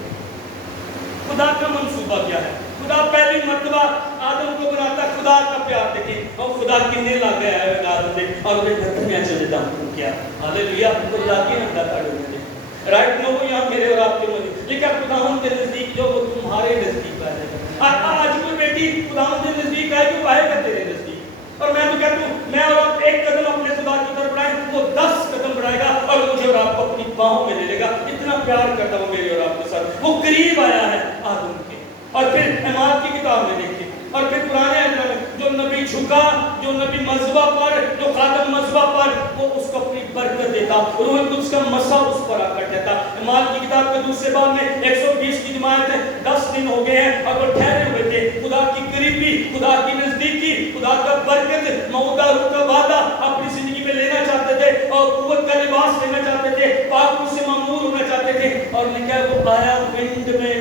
خدا کا منصوبہ کیا ہے؟ خدا پہلی مرتبہ آدم کو بناتا، خدا کا پیار دیکھیں، اور خدا کتنے لگ گیا ہے آدم دے اور وہ گھر میں چلے جاؤں کیا ہاللیلویا، خدا کی ندا کھڑے ہوئے رائٹ نو یہاں میرے اور آپ کے مجھے لیکن خداوند کے نزدیک جو وہ تمہارے نزدیک آئے گا۔ آج کوئی بیٹی خداوند کے نزدیک آئے تو آئے گا تیرے نزدیک، اور میں تو کہتا ہوں میں اور آپ ایک قدم اپنے خدا کی طرف بڑھائیں، وہ 10 قدم بڑھائے گا اور مجھے اور آپ کو اپنی باہوں میں لے لے گا۔ اتنا پیار کرتا وہ میرے اور آپ کے ساتھ، وہ قریب آیا ہے آدم کے۔ اور پھر اعمال کی کتاب میں دیکھیں، اور پھر پرانے عہد میں جو نبی جھکا، جو نبی مذبح پر، جو خادم مذبح پر، وہ اس کو اپنی برکت دیتا، روح القدس کا مسا اس پر آ کر دیتا۔ اعمال کی کتاب کے دوسرے باب میں 120 کی جماعت ہے، 10 دن ہو گئے ہیں اور وہ ٹھہرے ہوئے تھے، خدا کی قریبی، خدا کی نزدیکی، خدا کا برکت، موعودہ روح کا وعدہ اپنی زندگی میں لینا چاہتے تھے، اور قوت کا لباس لینا چاہتے تھے، پاک روح سے معمور ہونا چاہتے تھے۔ اور نے کہا وہ آیا ونڈ میں،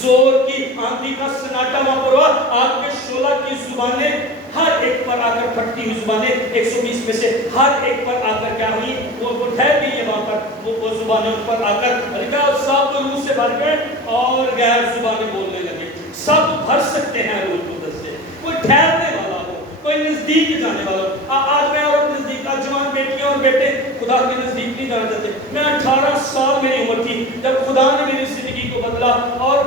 زور کی آندھی کا سناٹا وہاں پر ہوا، آگ کے شعلہ کی زبانیں ہر ایک پر آ کر پھٹتی ہوئی زبانیں 120 میں سے ہر ایک پر آ کر کیا ہوئی، وہ ٹھہر گئی ہے وہاں پر، وہ زبانیں ان پر آ کر سب روح سے بھر گئے اور غیر زبانیں بولنے لگے۔ سب بھر سکتے ہیں روح القدس سے، کوئی ٹھہرنے والا ہو، کوئی نزدیک جانے والا ہو۔ آج میں اور نزدیک، آج جوان بیٹیاں اور بیٹے خدا کے نزدیک نہیں جانا چاہتے۔ میں 18 سال میری عمر تھی جب خدا نے میری زندگی کو بدلا، اور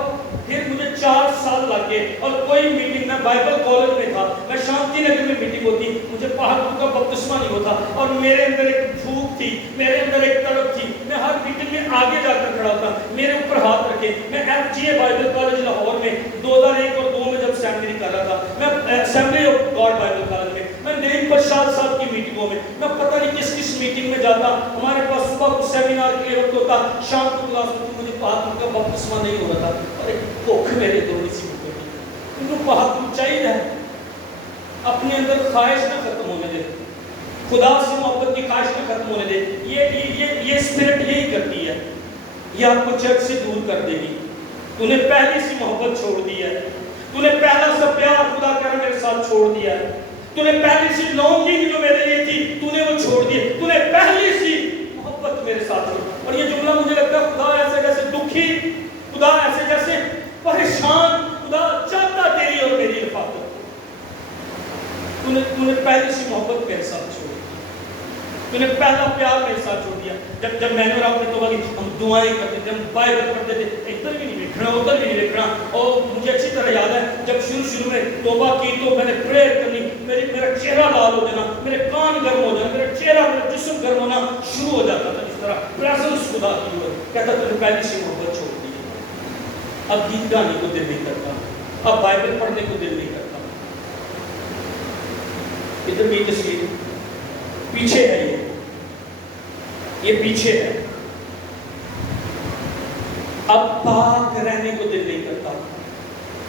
پھر مجھے 4 سال لگ گئے، اور کوئی میٹنگ، میں بائبل کالج میں تھا، میں شانتی نگر میں میٹنگ ہوتی، مجھے پہاڑوں کا بپتسمہ نہیں ہوتا، اور میرے اندر ایک بھوک تھی، میرے اندر ایک تڑپ تھی، میں ہر میٹنگ میں آگے جا کر کھڑا ہوتا، میرے اوپر ہاتھ رکھے۔ میں FGA بائبل کالج لاہور میں 2001 اور 2 میں جب سیمنری کر رہا تھا، میں assembly of God Bible college میں نیم پرشاد صاحب کی میٹنگوں میں، میں پتہ نہیں کس کس میٹنگ میں جاتا، ہمارے پاس صبح کو سیمینار کے لیے وقت ہوتا، شام کو کلاس ہوتی، مجھے پہاڑوں کا بپتسمہ نہیں ہو رہا تھا، اور ایک بھوک میرے تھوڑی سی بھوک تھی۔ انہوں پہاڑ چاہیے ہے، اپنے اندر خواہش نہ ختم ہونے دے، خدا سے محبت کی خواہش نہ ختم ہونے دے۔ یہ اسپرٹ یہی کرتی ہے، یہ آپ کو چرچ سے دور کر دے گی۔ تو نے پہلی سی محبت چھوڑ دی ہے، تو نے پہلا سا پیار خدا کر میرے ساتھ چھوڑ دیا ہے، تو نے پہلی سی لونگنگ جو میرے لیے تھی تو نے وہ چھوڑ دی، تو نے پہلی سی محبت میرے ساتھ چھوڑ۔ اور یہ جملہ مجھے لگتا ہے خدا ایسے جیسے دکھی، خدا ایسے جیسے پریشان، خدا چاہتا تیری اور میری رفاقت، تو نے پہلی سی محبت میرے ساتھ چھوڑ دی، تو نے پہلا پیار میرے ساتھ چھوڑ دیا۔ جب میں نے اور آپ نے توبہ کی، ہم دعائیں کرتے تھے، ہم بائبل پڑھتے تھے، ادھر بھی نہیں دیکھنا ادھر بھی نہیں دیکھنا، اور مجھے اچھی طرح یاد ہے جب شروع میں توبہ کی تو میں نے پریئر کرنی، میرا چہرہ لال ہو جانا، میرے کان گرم ہو جانا، میرا چہرہ، میرا جسم گرم ہونا شروع ہو جاتا تھا، اس طرح پریزنس خدا کی ہو، کہتا تو نے پہلی سی محبت چھوڑ دی۔ اب گیت گانے کو دل نہیں کرتا، اب بائبل پڑھنے کو دل نہیں کرتا۔ ادھر بھی تصویر پیچھے ہے، یہ پیچھے ہے۔ اب پاک رہنے کو دل نہیں کرتا،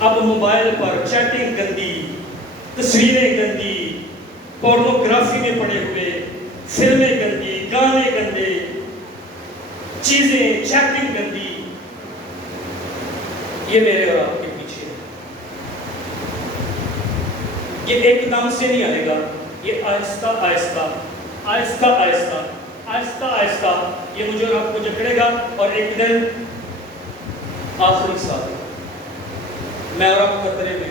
اب موبائل پر چیٹنگ گندی، تصویریں گندی، پورنوگرافی میں پڑے ہوئے، فلمیں گندی، گانے گندے، چیزیں، چیٹنگ گندی، یہ میرے اور آپ کے پیچھے ہے۔ یہ ایک دم سے نہیں آئے گا، یہ آہستہ آہستہ آہستہ آہستہ آہستہ آہستہ یہ مجھے اور آپ کو جکڑے گا، اور ایک دن آخری سال میں اور آپ خطرے میں،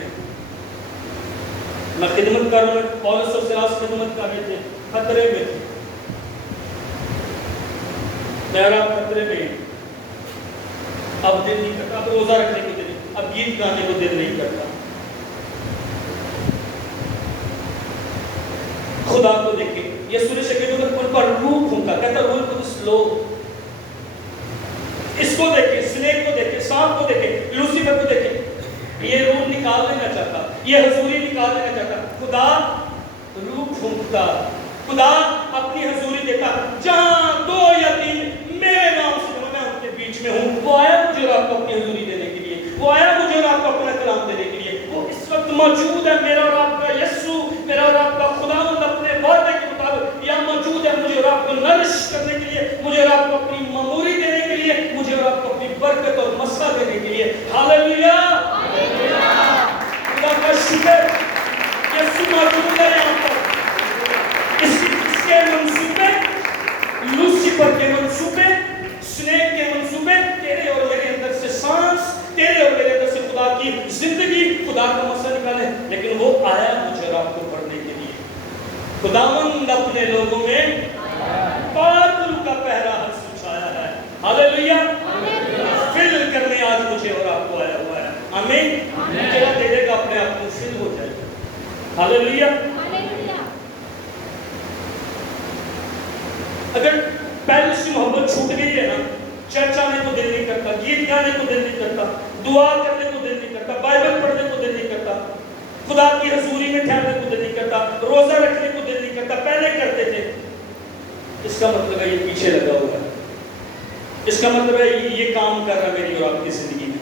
میں خدمت کر رہا ہوں، پولس اور سلاس خدمت کر رہے تھے، خطرے میں تھے، میں اور آپ خطرے میں، اب دل نہیں کرتا، اب روزہ رکھنے کو دل، اب گیت گانے کو دل نہیں کرتا۔ خدا کو دیکھیں، یہ سورہ شکیل ان پر روح پھونکا، کہتا روح القدس لو، اس کو دیکھیں، سنیک کو دیکھیں، سانپ کو دیکھیں، لوسیفر کو دیکھیں، یہ روح نکال دینا چاہتا، یہ حضوری نکال دینا چاہتا۔ خدا روح پھونکتا، خدا اپنی حضوری دیتا. جہاں 2 یا 3 میرے نام سے میں ان کے بیچ میں ہوں. وہ آیا مجھے اور آپ کو اپنی حضوری دینے کے لیے، وہ آیا مجھے اور آپ کو اپنا کلام دینے کے لیے. وہ اس وقت موجود ہے. میرا اور آپ کا یسوع، میرا اور آپ کا خداوند اپنے وعدے کے مطابق یہاں موجود ہے، مجھے اور آپ کو نرش کرنے کے لیے، مجھے اور آپ کو اپنی معموری دینے کے لیے، مجھے اور آپ کو اپنی برکت اور مسا دینے کے لیے. ہاللیلویا، خدا کا شکر. یسوع موجود ہے یہاں پر. اس کے منصوبے، لوسیفر کے منصوبے، سنیک کے منصوبے، تیرے اور میرے اندر سے سانس، تیرے اور میرے اندر سے خدا کی زندگی، خدا کا مسئلہ نکالے. لیکن وہ آیا مجھے اور آپ کو پڑھنے کے لیے. خداوند اپنے لوگوں میں بادل کا پہرا ہنس چھایا ہے. ہاللیلویا، فل کرنے آج مجھے اور آپ کو آیا ہوا ہے. آمین. چلا دے دے گا اپنے آپ کو فل ہو جائے گا. ہاللیلویا. اگر پہلے سے محبت چھوٹ گئی ہے نا، چرچ آنے کو دل نہیں کرتا، گیت گانے کو دل نہیں کرتا، دعا کرنے کو دل نہیں کرتا، بائبل پڑھنے کو دل نہیں کرتا، خدا کی حضوری میں ٹھہرنے کو دل نہیں کرتا، روزہ رکھنے کو دل نہیں کرتا، پہلے کرتے تھے. اس کا مطلب ہے یہ پیچھے لگا ہوا ہے. اس کا مطلب ہے یہ کام کر رہا ہے میری اور آپ کی زندگی میں.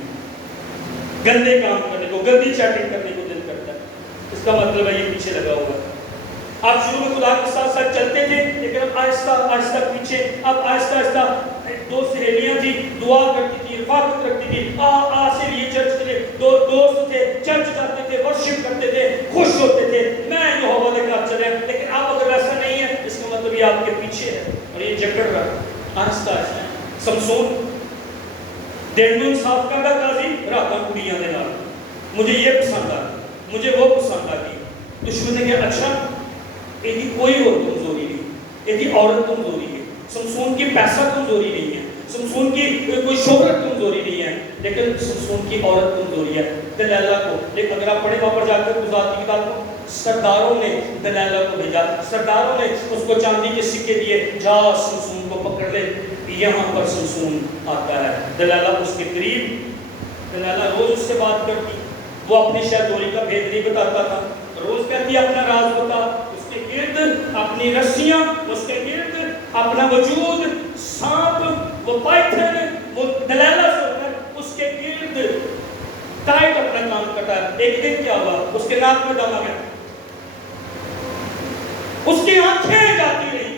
گندے کام کرنے کو، گندی چیٹنگ کرنے کو دل کرتا ہے. اس کا مطلب ہے یہ پیچھے لگا ہوا ہے. آپ شروع میں خدا کے ساتھ ساتھ چلتے تھے، لیکن اب آہستہ آہستہ پیچھے. اب آہستہ آہستہ 2 سہیلیاں تھی، دعا کرتی تھی، رفاقت رکھتی تھی، سے لیے چرچ کے لیے 2 دوست تھے، چرچ جاتے تھے، ورشپ کرتے تھے، خوش ہوتے تھے، میں یہوہ کے ساتھ چلے. لیکن آپ اگر ایسا نہیں ہے، اس کا مطلب یہ آپ کے پیچھے ہے اور یہ جکڑ رہا ہے. آہستہ آہستہ سمسون دینوں صاف کردا قاضی راتا کڑیاں دے نال، مجھے یہ پسند آ، مجھے وہ پسند آ گئی. دشمن نے کہا اچھا یہ کوئی اور کمزوری نہیں، یہ عورت کمزوری ہے. سمسون کی پیسہ کمزوری نہیں ہے، سمسون کی کوئی شہرت کمزوری نہیں ہے، لیکن سمسون کی عورت کمزوری ہے. دلیلہ کو، لیکن اگر آپ پڑھیں وہاں پر جا کر گزار کی کتاب کو، سرداروں نے دلیلہ کو بھیجا، سرداروں نے اس کو چاندی کے سکے دیے، جا سمسون کو پکڑ لے. یہاں پر سمسون آتا ہے. دلیلہ اس کے قریب، دلیلہ روز اس سے بات کرتی، وہ اپنی شہدوری کا بھید نہیں بتاتا تھا. روز کہتی اپنا راز بتا، اس کے گرد اپنی رسیاں، اس کے گرد اپنا وجود، سانپ، وہ پائتھن، وہ دلیلہ سے ہوتا ہے، اس کے گرد ٹائٹ اپنا کام کرتا ہے. ایک دن کیا ہوا، اس کے ناک میں دم آ گیا، اس کی آنکھیں جاتی رہی،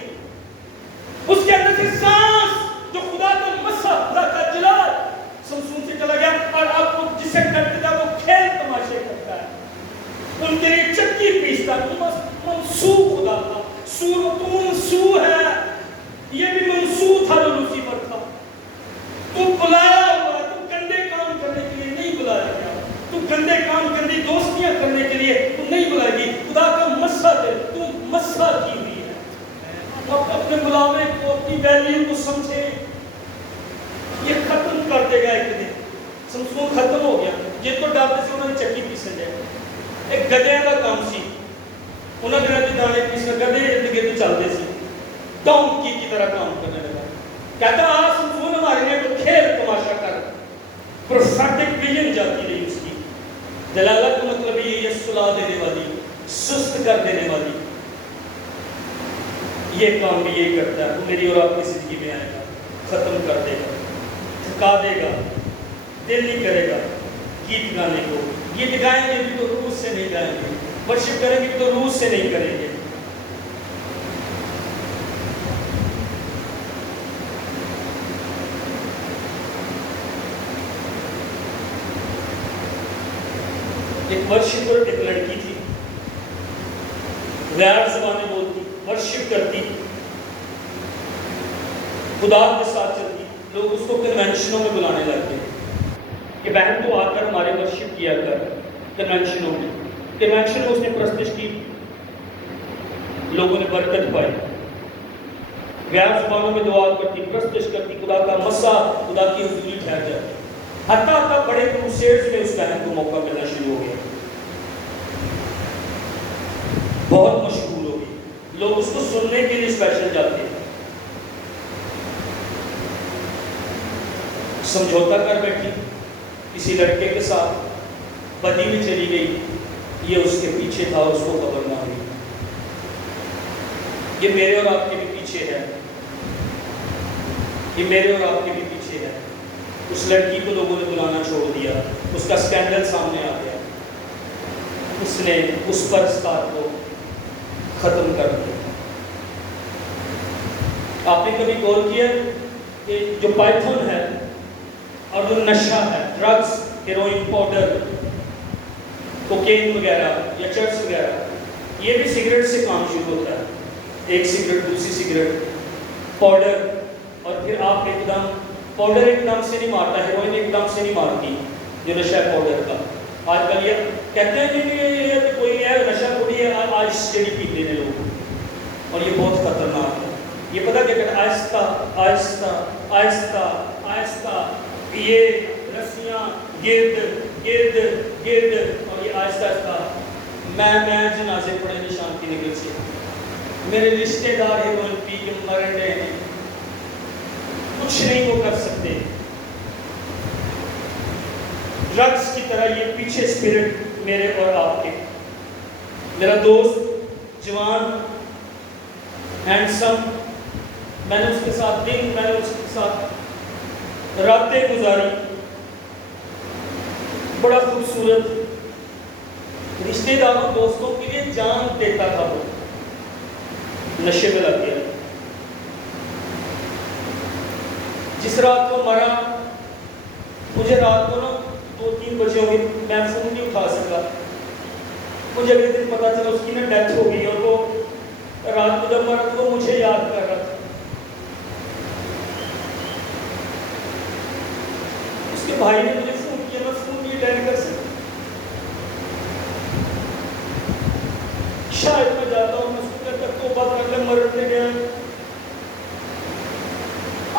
اس کے اندر سے سانس جو خدا کا مسا، خدا کا جلال سمسون سے چلا گیا. اور آپ کو جسے کرتے تھا وہ کھیل تماشے کرتا ہے، ان کے لیے چکی پیستا. منسوخ خدا تھا، سور تو منسوخ ہے. یہ بھی منسوخ تھا جو لوسیفر تھا. تو بلایا ہوا، تو گندے کام کرنے کے لیے نہیں بلایا گیا، تو گندے کام، گندی دوستیاں کرنے کے لیے تو نہیں بلائے گی. خدا کا مسا دے، تو مسا کی ہوئی ہے. اپنے بلاوے کو، اپنی ویلیو کو سمجھے. یہ ختم کر دے گا ایک دن. سمسون ختم ہو گیا. جن کو ڈالتے سے انہوں نے چکی پیسن جائے. ایک گدے کا کام سی، انہوں نے دانے پیسن گدے ارد گرد چلتے سی، ڈونکی کی طرح کام کرنے لگا. کہتا آج سمسون ہمارے لیے تو کھیل تماشا کر. پروفیٹک ویژن جاتی رہی اس کی. دلالہ کا مطلب یہ صلاح دینے والی، سست کر دینے والی. یہ کام بھی یہ کرتا ہے. وہ میری اور آپ کی زندگی میں آئے گا، ختم کر دے گا، تھکا دے گا، دل نہیں کرے گا گیت گانے کو. گیت گائیں گے بھی تو روح سے نہیں گائیں گے، ورشپ کریں گے تو روح سے نہیں کریں گے. ایک ورشپر، ایک لڑکی تھی، غیر زبانیں بولتی، ورشپ کرتی، خدا کے ساتھ چلتی. لوگ اس کو کنونشنوں میں بلانے لگتے کہ بہن تو آ کر ہمارے ورشپ کیا کر. کنونشنوں میں، کنونشن میں اس نے پرستش کی، لوگوں نے برکت پائی. غیر زبانوں میں دعا کرتی، پرستش کرتی، خدا کا مسا، خدا کی حضوری ٹھہر جاتی. حتیٰ بڑے کروسیڈز میں اس بہن کو موقع ملنا شروع ہو گیا، بہت مشہور ہو گئی. لوگ اس کو سننے کے لیے اسپیشل جاتے ہیں. سمجھوتا کر بیٹھی کسی لڑکے کے ساتھ، بدی میں چلی گئی. یہ اس کے پیچھے تھا اور اس کو خبر نہ ہوئی. یہ میرے اور آپ کے بھی پیچھے ہے، یہ میرے اور آپ کے بھی پیچھے ہے۔ اس لڑکی کو لوگوں نے بلانا چھوڑ دیا، اس کا سکینڈل سامنے آ گیا، اس نے اس پرستار کو ختم کر دیا۔ آپ نے کبھی غور کیا کہ جو پائتھن ہے اور جو نشہ ہے، ڈرگس، ہیروئن، پاؤڈر، کوکین وغیرہ یا چرس وغیرہ، یہ بھی سگریٹ سے کام شروع ہوتا ہے۔ ایک سگریٹ، دوسری سگریٹ، پاؤڈر، اور پھر آپ ایک دم، پاؤڈر ایک دم سے نہیں مارتا، ہیروئن ایک دم سے نہیں مارتی جو نشہ ہے پاؤڈر کا۔ آج کل یہ کہتے ہیں کہ یہ کوئی ہے نشہ تھوڑی ہے، آج اسٹڈی پیتے ہیں لوگ، اور یہ بہت خطرناک ہے۔ یہ پتہ کیا کہ آہستہ آہستہ آہستہ آہستہ یہ رسیاں گرد گرد گرد، اور یہ آہستہ آہستہ میں جنازے پڑے نشان کی نگل سے، میرے رشتے دار ہیروئن پی کے مر رہے ہیں، کچھ نہیں وہ کر سکتے۔ ڈرگس کی طرح یہ پیچھے اسپرٹ میرے اور آپ کے۔ میرا دوست جوان، ہینڈسم، میں نے اس کے ساتھ دن، میں نے اس کے ساتھ راتیں گزاری، بڑا خوبصورت، رشتے داروں دوستوں کے لیے جان دیتا تھا، وہ نشے میں لگ گیا۔ جس رات کو مرا، مجھے رات کو 2-3 بجے ہوئی، میں فون نہیں اٹھا سکا، مجھے اگلے دن پتا چلا اس کی ڈیتھ ہو گئی، اور وہ رات کو جب مرا تو وہ مجھے یاد کر رہا تھا۔ اس کے بھائی نے مجھے فون کیا، میں فون نہیں اٹینڈ کر سکتا، شاید میں جاتا ہوں، میں اس کو کہتا توبہ کر لے، مرنے گیا۔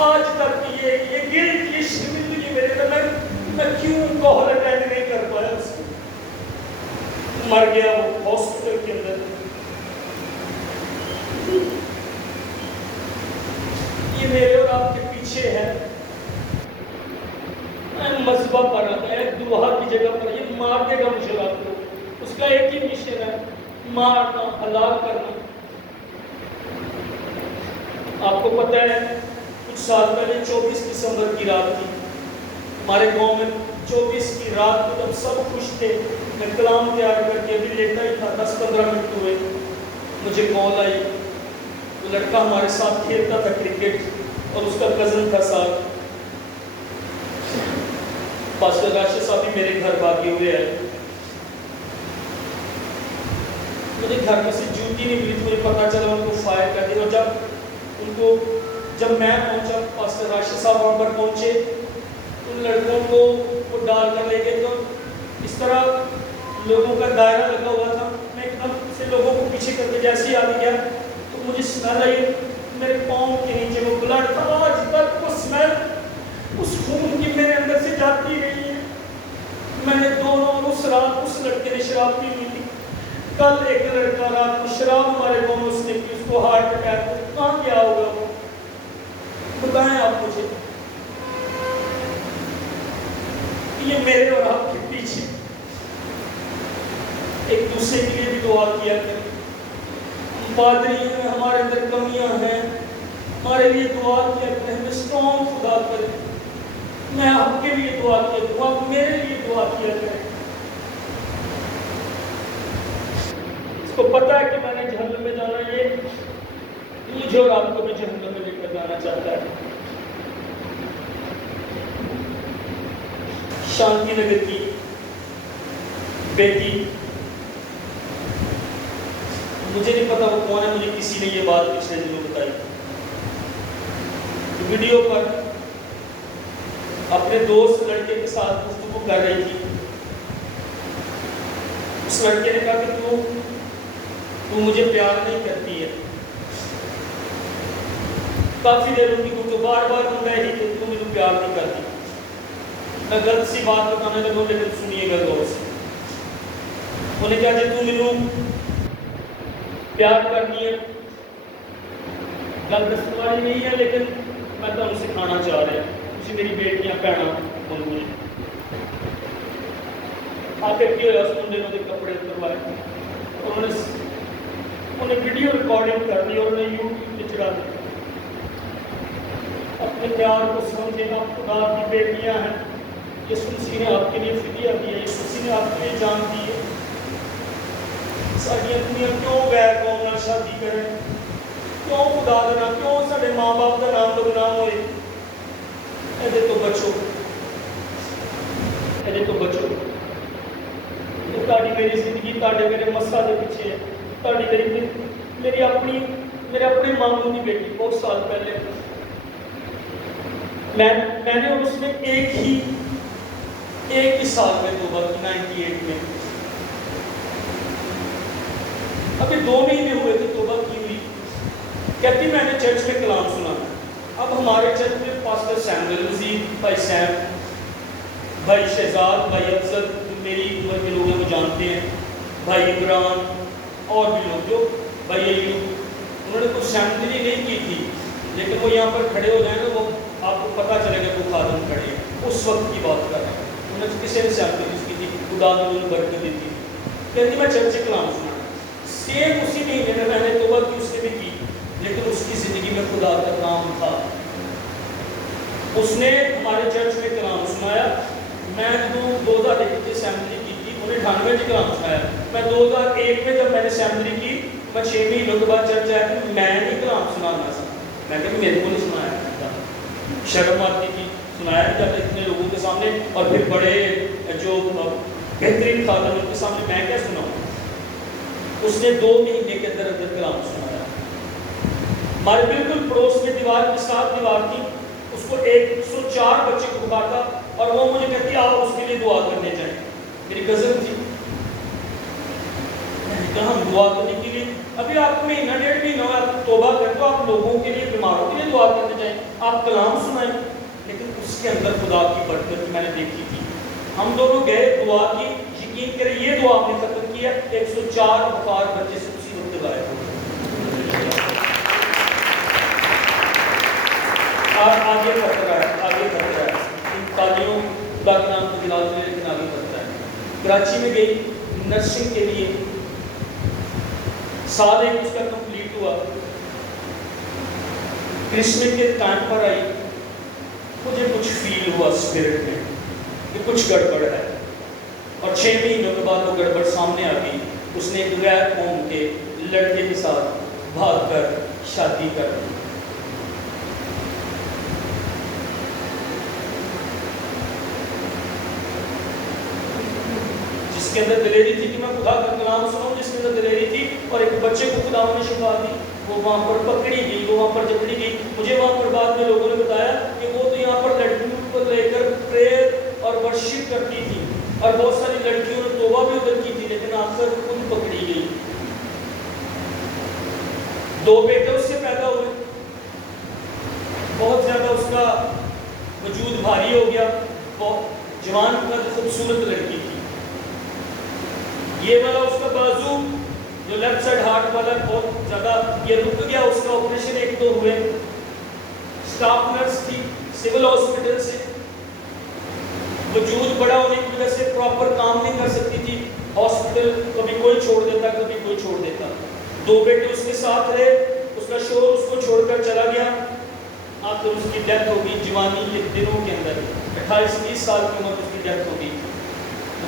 آج تک یہ گلٹ، یہ شرمندگی میرے اندر، میں کیوں کال اٹینڈ نہیں کر پایا اس کو۔ مر گیا وہ ہاسپٹل کے اندر۔ یہ میرے اور آپ کے پیچھے ہے۔ میں مذبح پر رہتا ہے، ایک دعا کی جگہ پر، یہ مار دے گا مجھے رات کو، اس کا ایک ہی مشن ہے، مارنا، ہلاک کرنا۔ آپ کو پتہ ہے کچھ سال پہلے 24 دسمبر کی رات تھی، ہمارے گاؤں میں 24 کی رات کو جب سب خوش تھے، میں کلام تیار کر کے ابھی لیٹا ہی تھا، 10-15 منٹ ہوئے، مجھے کال آئی۔ وہ لڑکا ہمارے ساتھ کھیلتا تھا کرکٹ، اور اس کا کزن تھا ساتھ، پاسٹر راشد صاحب بھی میرے گھر بھاگے ہوئے ہیں۔ مجھے گھر میں سے جوتی نہیں ملی، مجھے پتا چلا ان کو فائر کر دیا، اور جب میں پہنچا، پاسٹر راشد صاحب وہاں پر پہنچے، ان لڑکوں کو وہ ڈال کر لے گئے، تو اس طرح لوگوں کا دائرہ لگا ہوا تھا، میں ایک دم سے لوگوں کو پیچھے کر کے جیسے ہی آگے گیا تو مجھے اسمیل آئی، میرے پاؤں کے نیچے وہ بلڈ تھا، آج تک وہ اسمیل اس خون کی میرے اندر سے جاتی نہیں ہے۔ میں نے دونوں اس رات اس لڑکے نے شراب پی لی تھی، کل ایک لڑکا رات کو شراب ہمارے گاؤں میں اس نے پی، اس کو ہارٹ اٹیک، کہاں گیا ہوگا وہ، بتائیں آپ مجھے۔ یہ میرے اور آپ کے پیچھے، ایک دوسرے کے لیے بھی دعا کیا کریں۔ ہم پادری ہیں، ہمارے اندر کمیاں ہیں، ہمارے لیے دعا کیا کریں، ہمیں اسٹرانگ خدا کریں۔ میں آپ کے لیے دعا کیا کروں، آپ میرے لیے دعا کیا کریں۔ اس کو پتہ ہے کہ میں نے جہنم میں جانا، یہ مجھے اور آپ کو بھی جہنم میں لے کر جانا چاہتا ہے۔ شانتی نگر کی بیٹی، مجھے نہیں پتا وہ کون ہے، مجھے کسی نے یہ بات پچھلے دنوں بتائی، ویڈیو پر اپنے دوست لڑکے کے ساتھ گفتگو کر رہی تھی۔ اس لڑکے نے کہا کہ تو مجھے پیار نہیں کرتی ہے۔ کافی دیر ان کی گفتگو، بار بار میں ہی کہ تو مجھے پیار نہیں کرتی۔ میں غلط سی بات بتانے لگا، لیکن سنیے گا غور سے۔ انہوں نے کہا کہ تو مجھے پیار کرنی ہے، گل دسوائی نہیں ہے، لیکن میں تو ان سے کھانا چاہ رہا ہوں، مجھے میری بیٹیاں بہنا منگو ہیں۔ آخر کی ہوا، اس نے کپڑے اتروائے، انہوں نے ویڈیو ریکارڈنگ کر دی اور انہیں یوٹیوب پہ چڑھا دی. اپنے پیار کو سمجھیں. آپ خدا کی بیٹیاں ہیں. یسوع مسیح نے آپ کے لیے فدیہ دیا ہے. یسوع مسیح نے آپ کے لیے جان دی ہے. ساری دنیا کیوں غیر قوم نال شادی کرے؟ کیوں خدا کا نام، کیوں سارے ماں باپ کا نام بدنام ہوئے؟ یہ تو بچو، یہ تو بچو. تاری میری زندگی تاڑے میرے مسا دے پیچھے ہے. تاری میری میرے اپنے ماموں کی بیٹی بہت سال پہلے میں نے اور اس نے ایک ہی سال میں توبہ کی 98 میں. ابھی 2 مہینے ہوئے تھے توبہ کی ہوئی. کہتی میں نے چرچ میں کلام سنا. اب ہمارے چرچ میں پاسٹر سیموئل نذیر، بھائی سیم، بھائی شہزاد، بھائی افضل، میری عمر کے لوگ ہیں وہ جانتے ہیں، بھائی عمران اور بھی لوگ، جو بھائی ایوب، انہوں نے کچھ سیمنری نہیں کی تھی، لیکن وہ یہاں پر کھڑے ہو جائیں تو وہ آپ کو پتہ چلے گا وہ خادم کھڑے ہیں. اس وقت کی بات کر رہے ہیں. انہوں نے کسی نے سیمنری کی تھی، خدا نے انہیں برکت دی تھی. کہتی میں چرچ سے کلام سنا. سیم اسی مہینے میں نے توبہ کی، اس نے بھی کی، لیکن اس کی زندگی میں خدا کا کام تھا. اس نے ہمارے چرچ میں کلام سنایا. میں 2001 سے سیمنری کی تھی، انہیں 98 سے کلام سنایا. میں 2001 میں جب میں نے سیمنری کی، میں 6 مہینوں کے بعد چرچ آیا کہ میں نہیں کلام سنانا سا. میں کہ میرے کو نہیں سنایا، شرم آتی تھی. سنایا جب اتنے لوگوں کے سامنے، اور پھر بڑے جو بہترین خادم ان کے سامنے میں کیا سناؤں. اس نے 2 مہینے کے اندر کلام سنایا. ہمارے بالکل پڑوس میں دیوار کے ساتھ دیوار تھی، اس کو 104 بچے کو بخار تھا، اور وہ مجھے کہتی آپ اس کے لیے دعا کرنے جائیں. میری کزن تھی. میں نے کہا ہم دعا کرنے کے لیے، ابھی آپ کو 1.5 مہینہ ہوا، آپ توبہ کریں تو آپ لوگوں کے لیے، بیماروں کے لیے دعا کرنے جائیں، آپ کلام سنائیں. لیکن اس کے اندر خدا کی برکت میں نے دیکھی تھی. ہم دونوں گئے، دعا کی. یقین کریں یہ دعا آپ نے ختم کیا، 104 بخار بچے سے اسی وقت غائب ہو گئے. آگے خطرہ ہے، آگے خطرہ ہے. ان تالیوں خدا کے نام کو جلال دے، لیکن آگے خطرہ ہے. کراچی میں گئی نرسنگ کے لیے، سال 1 اس کا کمپلیٹ ہوا. کرسمس کے ٹائم پر آئی، مجھے کچھ فیل ہوا اسپرٹ میں کہ کچھ گڑبڑ ہے. اور 6 مہینوں کے بعد وہ گڑبڑ سامنے آ گئی. اس نے ایک غیر قوم کے لڑکے کے ساتھ بھاگ کر شادی کر دی. جس کے اندر دلیری تھی کہ میں خدا کا کلام سناؤں، جس کے اندر دلیری تھی، اور ایک بچے کو خدا نے شفا دی، وہ وہاں پر پکڑی گئی، وہ وہاں پر جکڑی گئی. مجھے وہاں پر بعد میں لوگوں نے بتایا کہ وہ تو یہاں پر لڑکیوں کو لے کر پریئر اور ورشپ کرتی تھی، اور بہت ساری لڑکیوں نے توبہ بھی ادھر کی تھی، لیکن آخر خود پکڑی گئی. 2 بیٹے اس سے پیدا ہوئے. بہت زیادہ اس کا وجود بھاری ہو گیا. بہت جوان قد خوبصورت لڑکی تھی. یہ والا اس کا بازو جو لیفٹ سائڈ ہارٹ والا بہت زیادہ یہ رک گیا. اس کا آپریشن 1-2 ہوئے. اسٹاف نرس تھی سول ہاسپٹل سے. وجود بڑا ہونے کی وجہ سے پراپر کام نہیں کر سکتی تھی. ہاسپٹل کبھی کوئی چھوڑ دیتا، کبھی کوئی چھوڑ دیتا. 2 بیٹے اس کے ساتھ رہے. اس کا شوہر اس کو چھوڑ کر چلا گیا. آخر اس کی ڈیتھ ہو گئی جوانی کے دنوں کے اندر. 28-30 سال کی عمر اس کی ڈیتھ ہو گئی.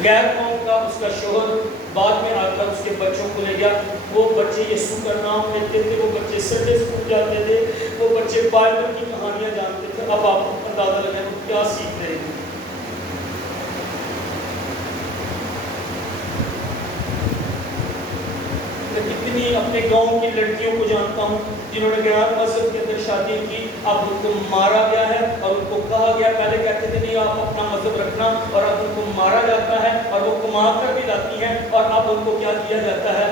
غیر قوم کا اس کا شوہر بعد میں آ کر اس کے بچوں کو لے گیا. وہ بچے یسوع کا نام لیتے تھے، وہ بچے سنڈے اسکول جاتے تھے، وہ بچے بائبل کی کہانیاں جانتے تھے. اب آپ کو اندازہ لگائیں وہ کیا سیکھ رہے ہیں. میں کتنی اپنے گاؤں کی لڑکیوں کو جانتا ہوں جنہوں نے غیر مذہب کے اندر شادی کی. اب ان کو مارا گیا ہے اور ان کو کہا گیا، پہلے کہتے تھے نہیں آپ اپنا مذہب رکھنا، اور اب ان کو مارا جاتا ہے اور وہ کما کر بھی لاتی ہیں. اور اب ان کو کیا کیا جاتا ہے؟